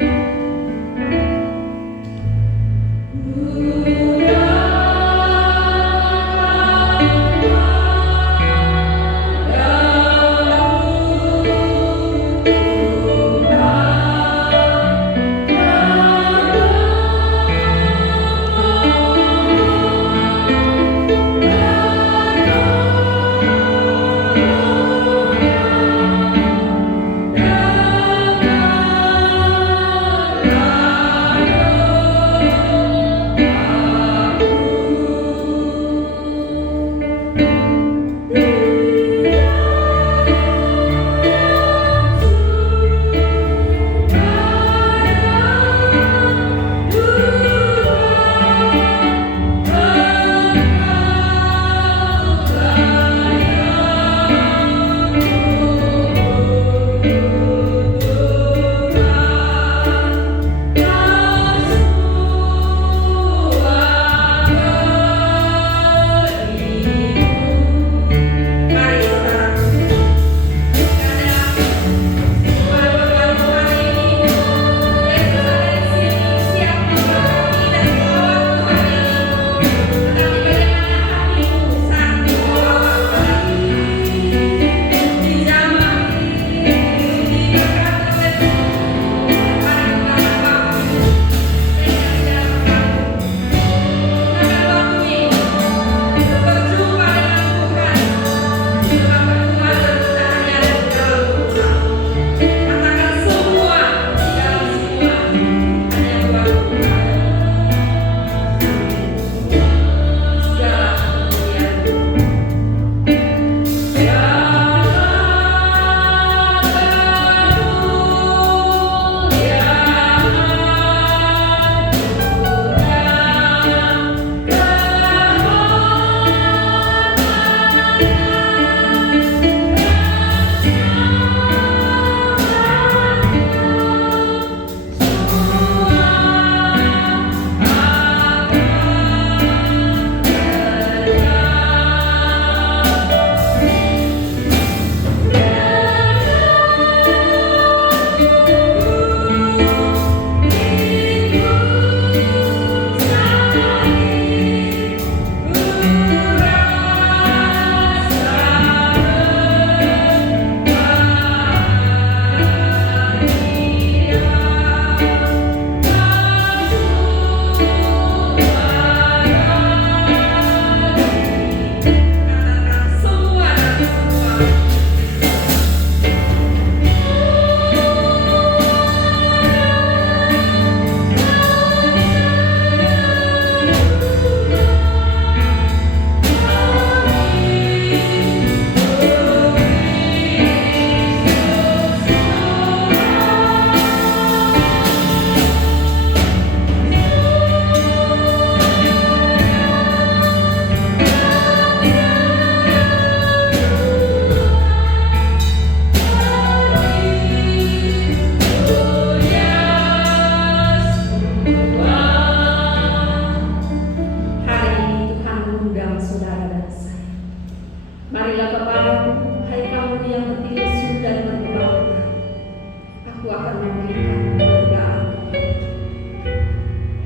memberikan kemudahan.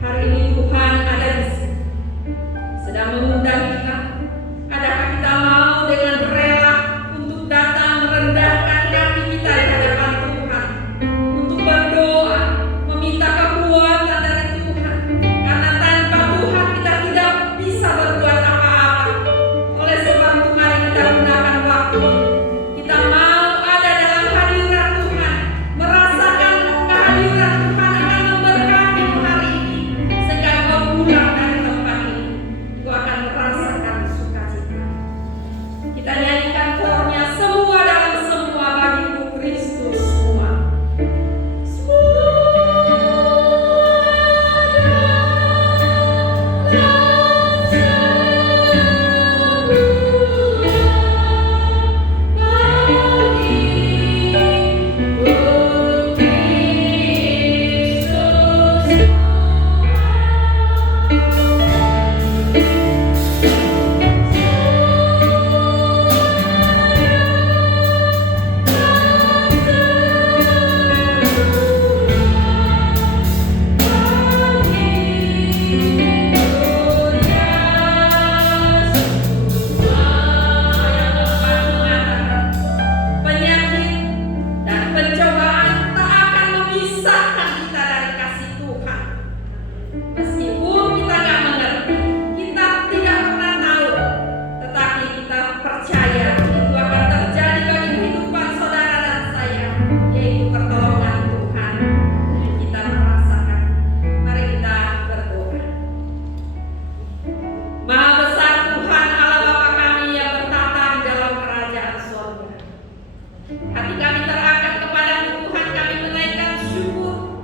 Hari ini Tuhan ada di sini, sedang mengundang kita. Adakah kita mau dengan rela untuk datang merendahkan hati kita di hadapan Tuhan, untuk berdoa, meminta kekuatan dari Tuhan, karena tanpa Tuhan kita tidak bisa berbuat apa-apa. Oleh sebab itu mari kita gunakan waktu ini. Kita mau ada dalam hadirat Tuhan, merasakan kehadiran Tuhan akan memberkati hari ini, sehingga kau pulang dari tempat ini, kau akan merasakan sukacita. Kita nyanyikan kornya semua dalam semua bagiku Kristus semua. Penyakit dan pencobaan tak akan memisahkan kita dari kasih Tuhan. Meskipun kita nggak mengerti, kita tidak pernah tahu, tetapi kita percaya itu akan terjadi bagi kehidupan saudara dan saya, yaitu pertolongan Tuhan. Kita merasakan. Mari kita berdoa. Maha besar Tuhan Allah Bapa kami yang bertata di dalam kerajaan sorga. Hati kami terangkat kepada Tuhan, kami menaikkan syukur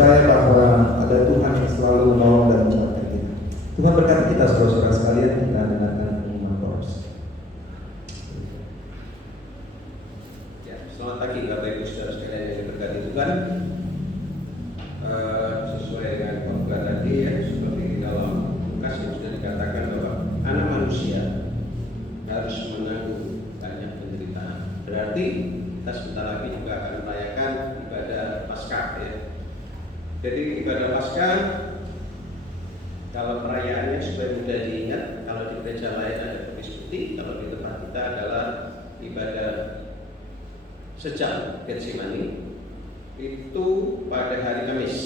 percaya bahwa ada Tuhan yang selalu menolong dan menyelamatkan kita. Tuhan berkati kita saudara-saudara sekalian, kita dengarkan pengumuman Paulus. Ya, selamat pagi Bapak Ibu saudara sekalian yang diberkati Tuhan. Sesuai dengan khotbah tadi ya, seperti di dalam Lukas yang sudah dikatakan bahwa anak manusia harus menanggung banyak penderitaan. Berarti kita sebentar lagi juga akan merayakan ibadah Paskah ya. Jadi ibadah Paskah kalau perayaannya supaya mudah diingat, kalau di gereja lain ada Kudus Putih, kalau di tempat kita adalah ibadah sejak Getsemani itu pada hari Kamis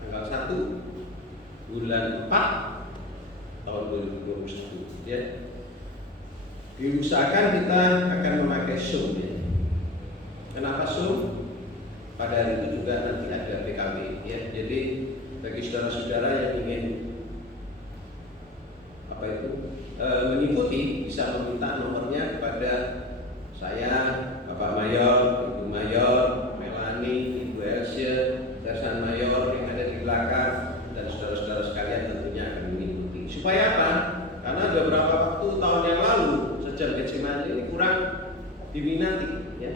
tanggal 1 bulan 4 tahun 2021 ya. Diusahakan kita akan memakai Zoom ya. Kenapa Zoom? Pada hari itu juga nanti ada PKB ya. Jadi bagi saudara-saudara yang ingin mengikuti bisa meminta nomornya kepada saya, Bapak Mayor, Ibu Mayor, Melani, Ibu Elsie, Sersan Mayor yang ada di belakang, dan saudara-saudara sekalian tentunya akan mengikuti. Supaya apa? Karena beberapa waktu tahun yang lalu sejak Getsemani ini kurang diminati ya.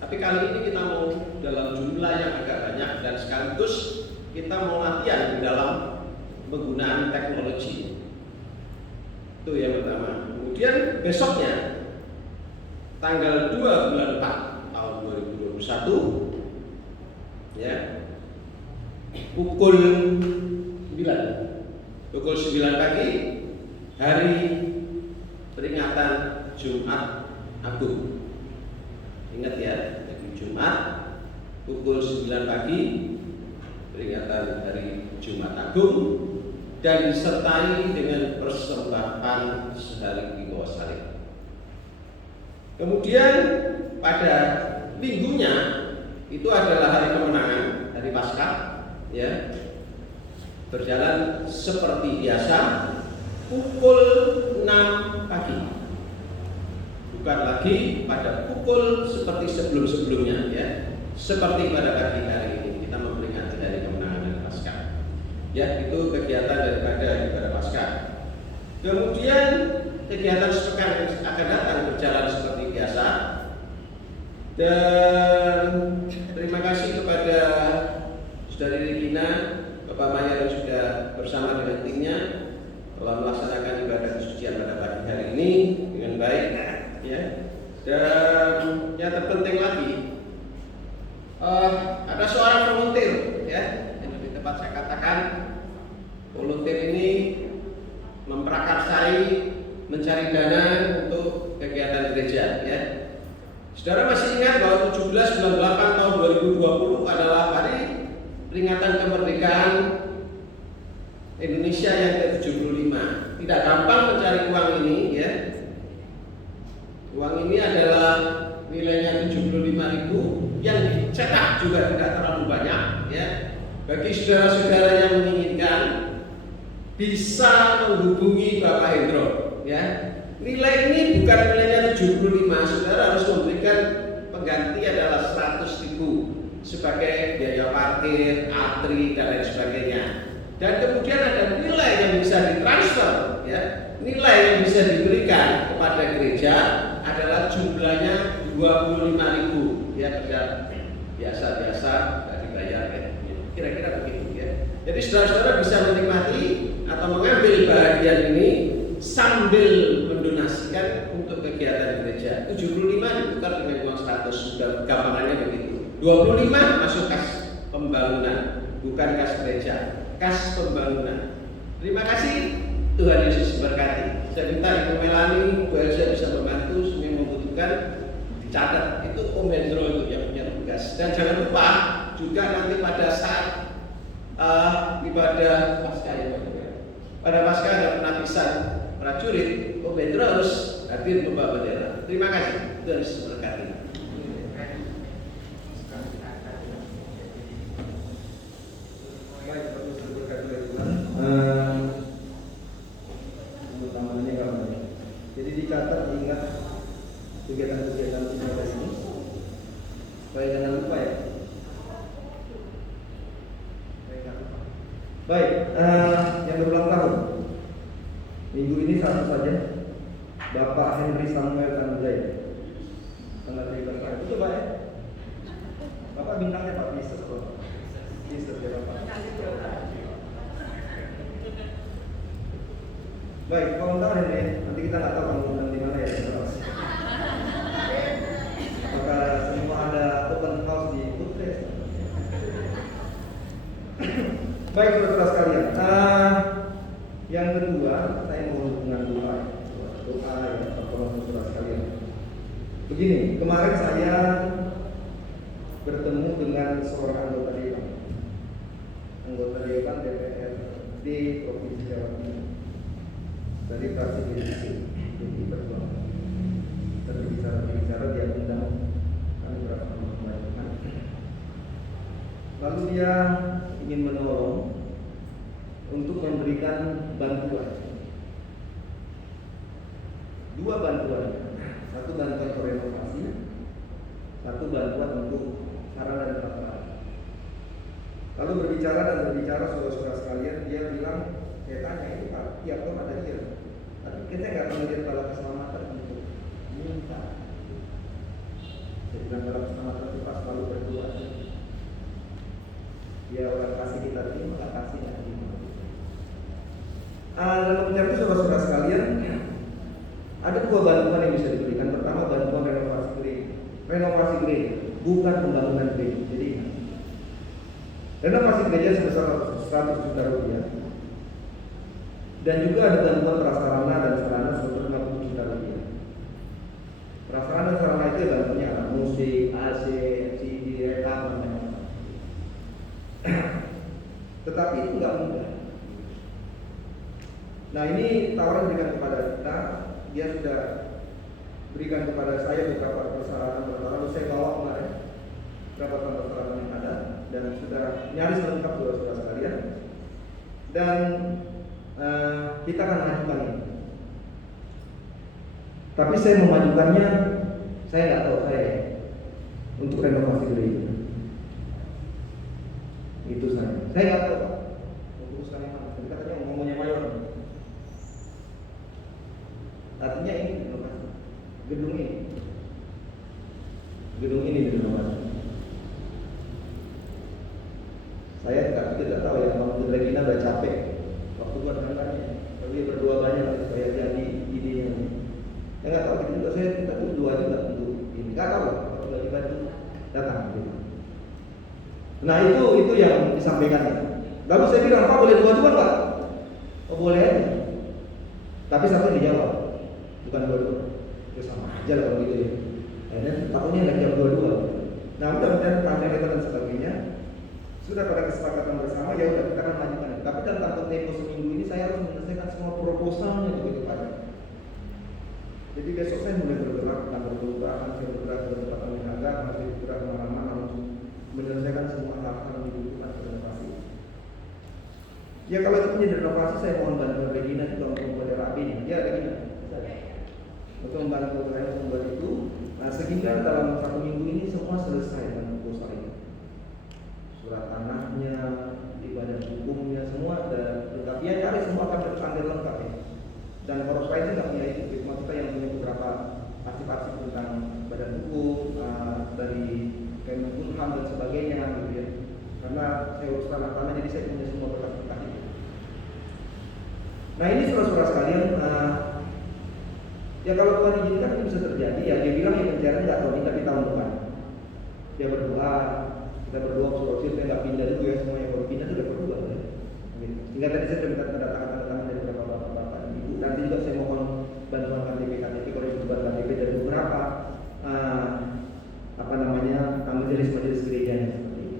Tapi kali ini kita mau dalam jumlah yang agak banyak dan sekaligus kita mau latihan di dalam penggunaan teknologi. Itu yang pertama. Kemudian besoknya tanggal 2 bulan 4 tahun 2021 ya, pukul 9 pagi, hari peringatan Jumat Agung. Ingat ya, jadi Jumat pukul 9 pagi peringatan hari Jumat Agung, dan disertai dengan persembahan sehari di bawah salib. Kemudian pada minggunya itu adalah hari kemenangan, hari Paskah ya. Berjalan seperti biasa pukul 6 pagi. Bukan lagi pada pukul seperti sebelum-sebelumnya ya. Seperti pada pagi hari ini kita memperingati hari kemenangan dan Paskah. Ya, itu kegiatan daripada ibadah Paskah. Kemudian kegiatan sepekan akan datang berjalan seperti biasa. Dan terima kasih kepada Saudari Regina, Bapak Maya yang sudah bersama dengan timnya telah melaksanakan ibadah kesucian pada pagi hari ini dengan baik ya. Dan yang terpenting lagi, ada seorang volunteer ya, yang lebih tepat saya katakan volunteer ini memprakarsai mencari dana untuk kegiatan gereja ya. Saudara masih ingat bahwa 17 bulan 8 tahun 2020 adalah hari peringatan kemerdekaan Indonesia yang ke-75. Tidak gampang mencari uang ini ya. Uang ini adalah nilainya 75.000 yang dicetak juga tidak terlalu banyak ya. Bagi saudara-saudara yang menginginkan bisa menghubungi Bapak Hendro ya. Nilai ini bukan nilainya 75, saudara harus memberikan pengganti adalah 100.000 sebagai biaya parkir, antri dan lain sebagainya. Dan kemudian ada nilai yang bisa ditransfer ya. Nilai yang bisa diberikan kepada gereja adalah jumlahnya 25.000 ya, kerja biasa-biasa nggak dibayar ya. Kira-kira begitu ya. Jadi saudara-saudara bisa menikmati atau mengambil bagian ini sambil mendonasikan untuk kegiatan gereja. 75 ditukar dengan uang 100, sudah gambarannya begitu. 25 masuk kas pembangunan, bukan kas gereja, kas pembangunan. Terima kasih, Tuhan Yesus berkati. Saya minta Ibu Melani, Bu Elsa bisa membantu semua yang membutuhkan dicatat. Itu Om Hendro itu yang punya tugas. Dan jangan lupa juga nanti pada saat ibadah Paskah ya, pada Paskah ada penapisan prajurit, Om Hendro harus hadir membawa bendera. Terima kasih, Tuhan Yesus berkati. Jadi dicatat, diingat kegiatan-kegiatan ibadah ini supaya jangan lupa ya. Baik, yang berulang tahun minggu ini satu saja, Bapak Henry Samuel Tanjai, tanggal 13 tahun. Itu Pak ya? Bapak bintangnya Pak Yesus kok. Yesus ya Bapak. Baik, komentar ini nanti kita nggak tahu kamu di mana ya. Apakah semua ada open house di Putri? Baik, saudara sekalian. Yang kedua, saya mau hubungan doa ya, saudara sekalian. Begini, kemarin saya bertemu dengan seorang anggota dewan DPRD Provinsi Jawa Timur dari fraksi PDIP Perjuangan. Berbicara dia undang kami beberapa kemajuan. Lalu dia ingin menolong untuk memberikan bantuan. Dua bantuan, satu bantuan untuk renovasi, satu bantuan untuk sarana dan prasarana. Lalu berbicara saudara-saudara sekalian, dia bilang, saya tanya itu Pak, tiap tahun ada dia. Tapi kita nggak pernah lihat bala keselamatan untuk minta. Ada dua bantuan yang bisa diberikan. Pertama, bantuan renovasi gereja. Renovasi gereja, bukan pembangunan gereja. Jadi renovasi gereja sebesar 100 juta rupiah. Dan juga ada bantuan prasarana dan sarana sebesar 50 juta rupiah. Prasarana dan sarana itu bantuannya alat musik, AC, CD, rekam, dan lain-lain. Tetapi itu nggak mudah. Nah, ini tawaran diberikan kepada kita. Dia sudah berikan kepada saya beberapa persyaratan, lalu saya bawa kemarin beberapa persyaratan yang ada dan sudah nyaris lengkap saudara-saudara sekalian. Dan kita akan majukan ini. Tapi saya memajukannya, saya nggak tahu saya untuk renovasi gereja. Itu saya nggak tahu Pak. Urusan yang mana? Katanya ngomongnya mayor. Artinya ini gedung ini direnovasi. Saya tidak tahu ya, Bang Regina udah capek waktu buat rencananya. Tapi berdua banyak saya jadi idenya. Ya nggak tahu gitu juga, kita berdua juga untuk ini. Nggak tahu kalau lagi bantu datang gitu. Nah itu yang disampaikan. Lalu saya bilang, Pak boleh dua-dua nggak? Oh boleh aja. Tapi satu dijawab, bukan dua-dua. Itu sama aja kalau gitu ya. Akhirnya takutnya nggak jawab dua-dua. Nah mudah-mudahan panel dan sebagainya sudah pada kesepakatan bersama, ya udah kita akan lanjutkan. Tapi dalam tanggal tempo seminggu ini saya harus menyelesaikan semua proposalnya begitu Pak. Jadi besok saya mulai bergerak tentang bergerak, saya bergerak ke departemen agama, masih bergerak kemana-mana untuk menyelesaikan semua hal-hal yang dibutuhkan renovasi. Ya kalau itu menjadi renovasi, saya mohon bantuan Regina juga untuk membuat rapinya. Ya Regina, untuk membantu saya membuat itu. Nah sehingga dalam 1 minggu ini semua selesai dengan proposal ini. Surat tanahnya, di badan hukumnya semua ada lengkap. Ya cari semua akan tercandir lengkap ya. Dan poros lain nggak punya itu, cuma kita yang punya beberapa arsip-arsip tentang badan hukum dari Kemenkumham dan sebagainya gitu ya. Karena saya urus tanah jadi saya punya semua berkas-berkas itu. Nah ini saudara-saudara sekalian, ya kalau Tuhan izinkan itu bisa terjadi. Ya dia bilang ya penjara nggak tahun ini tapi tahun depan. Dia berdoa, kita berdoa supaya saya nggak pindah dulu ya, semuanya kalau pindah itu udah berdoa ya. Sehingga tadi saya sudah minta tanda tangan dari beberapa bapak-bapak ibu. Nanti juga saya mohon bantuan KTP kalau dibuat KTP dari beberapa majelis gerejanya seperti ini.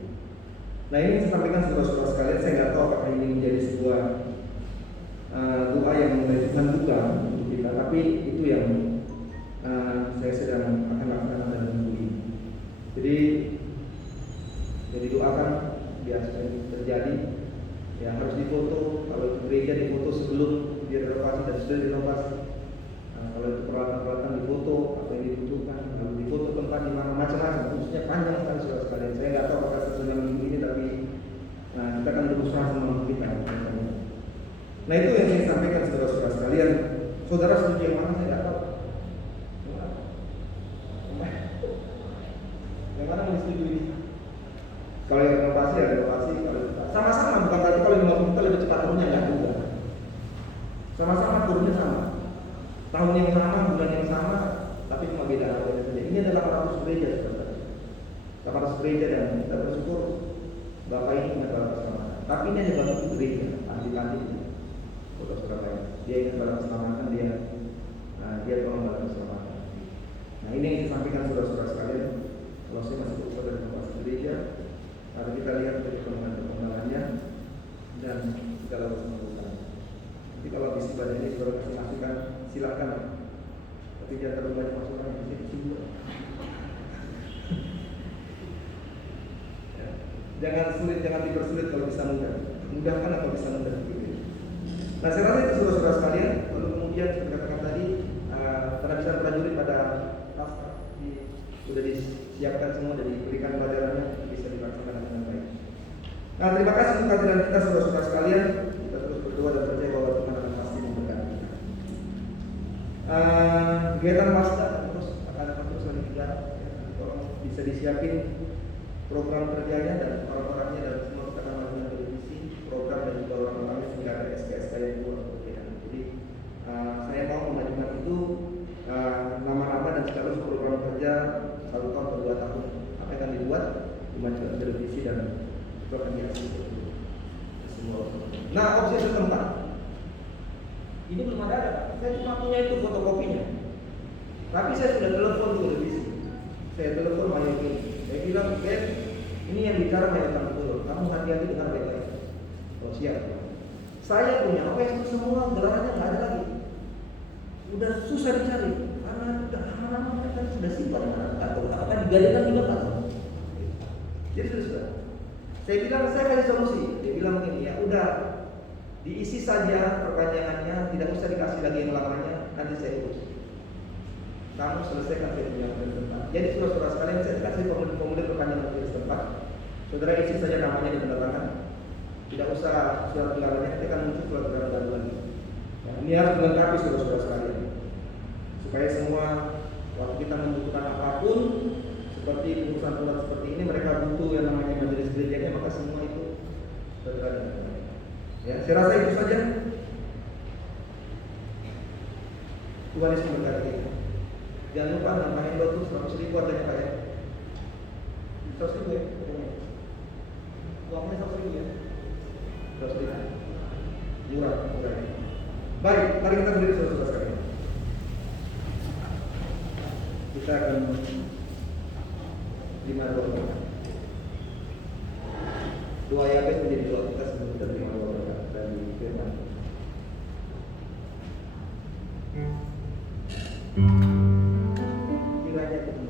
Nah ini saya sampaikan saudara-saudara sekalian, saya nggak tahu apakah ini menjadi sebuah doa yang Tuhan buka untuk kita, tapi itu yang saya sedang akan lakukan dalam minggu ini. Jadi doakan biar terjadi. Ya harus difoto, kalau gereja difoto sebelum dia renovasi dan sudah direnovasi. Kalau itu peralatan-peralatan difoto, apa yang dibutuhkan, lalu difoto tempat di mana macam-macam, khususnya panjang sekali saudara sekalian. Saya nggak tahu apakah sesuai minggu ini, tapi kita akan berusaha sama kita. Nah itu yang saya sampaikan saudara-saudara sekalian. Saudara setuju yang mana saya nggak tahu. Yang mana yang setuju ini? Kalau yang renovasi ya renovasi, kalau sama-sama bukan berarti kalau 50 kita lebih cepat turunnya nggak juga. Sama-sama turunnya sama. Tahun yang sama, bulan yang sama, tapi cuma beda awalnya saja. Ini adalah 800 gereja sebenarnya. 800 gereja dan kita bersyukur Bapak ini punya bapak keselamatan. Tapi ini hanya bapak gereja, ahli-ahlinya. Saudara-saudara lain, dia ingin bapak keselamatan, dia tolong bapak keselamatan. Nah ini yang saya sampaikan saudara-saudara sekalian. Kalau saya masih berusaha dari bapak gereja, lalu kita lihat dari perkembangannya dan segala urusan. Nanti kalau visi badan ini saudara kasih masukan, silakan. Tapi jangan terlalu banyak masukan yang bisa disinggung. Ya. Jangan sulit, jangan dipersulit kalau bisa mudah. Mudahkan atau bisa mudah gitu. Nah saya rasa itu saudara-saudara sekalian. Lalu kemudian seperti katakan tadi, penabisan prajurit pada pasca sudah disiapkan semua, dan diberikan pelajarannya bisa dilaksanakan dengan baik. Nah terima kasih untuk kehadiran kita saudara-saudara sekalian. Kita terus berdoa dan percaya bahwa Tuhan akan pasti memberkati kita. Kegiatan pasca terus akan terus berjalan. Tolong bisa disiapin program kerjanya dan orang-orangnya, dan semua kita akan melakukan televisi, program dan juga orang-orangnya sehingga ada SKSK yang keluar. Jadi saya mau memajukan itu solusi dan koordinasi semua. Nah, opsi yang keempat, ini belum ada, saya cuma punya itu fotokopinya. Tapi saya sudah telepon tuh televisi. Saya telepon Mayu ini. Saya bilang, Ben, ini yang bicara Mayu Tanggulo. Kamu hati-hati dengar baik-baik. Oh siap. Saya punya itu semua gelarannya nggak ada lagi. Udah susah dicari karena udah nama-nama mereka sudah simpan nggak tahu apa digadaikan juga nggak tahu. Jadi sudah. Saya bilang saya kasih solusi. Dia bilang begini, ya udah diisi saja perpanjangannya, tidak usah dikasih lagi yang lamanya, nanti saya urus. Kamu selesaikan saya punya tempat. Jadi saudara sekalian, saya kasih formulir perpanjangan di tempat. Saudara isi saja namanya di tanda tangan. Tidak usah surat gelarannya, kita akan muncul surat gelaran baru lagi. Ya, ini harus dilengkapi saudara sekalian, supaya semua waktu kita membutuhkan apapun seperti urusan-urusan seperti ini, mereka butuh yang namanya majelis gerejanya, maka semua itu saudara. Ya, saya rasa itu saja. Tuhan Yesus memberkati kita. Jangan lupa nambahin batu 100.000 adanya Pak ya. 100.000 ya. Uangnya 100.000 ya. 100.000. Murah. Baik, mari kita berdiri saudara sekalian. Kita akan 5 doa. Doa Yabes menjadi doa kita sebelum kita terima doa dari firman. Kiranya kita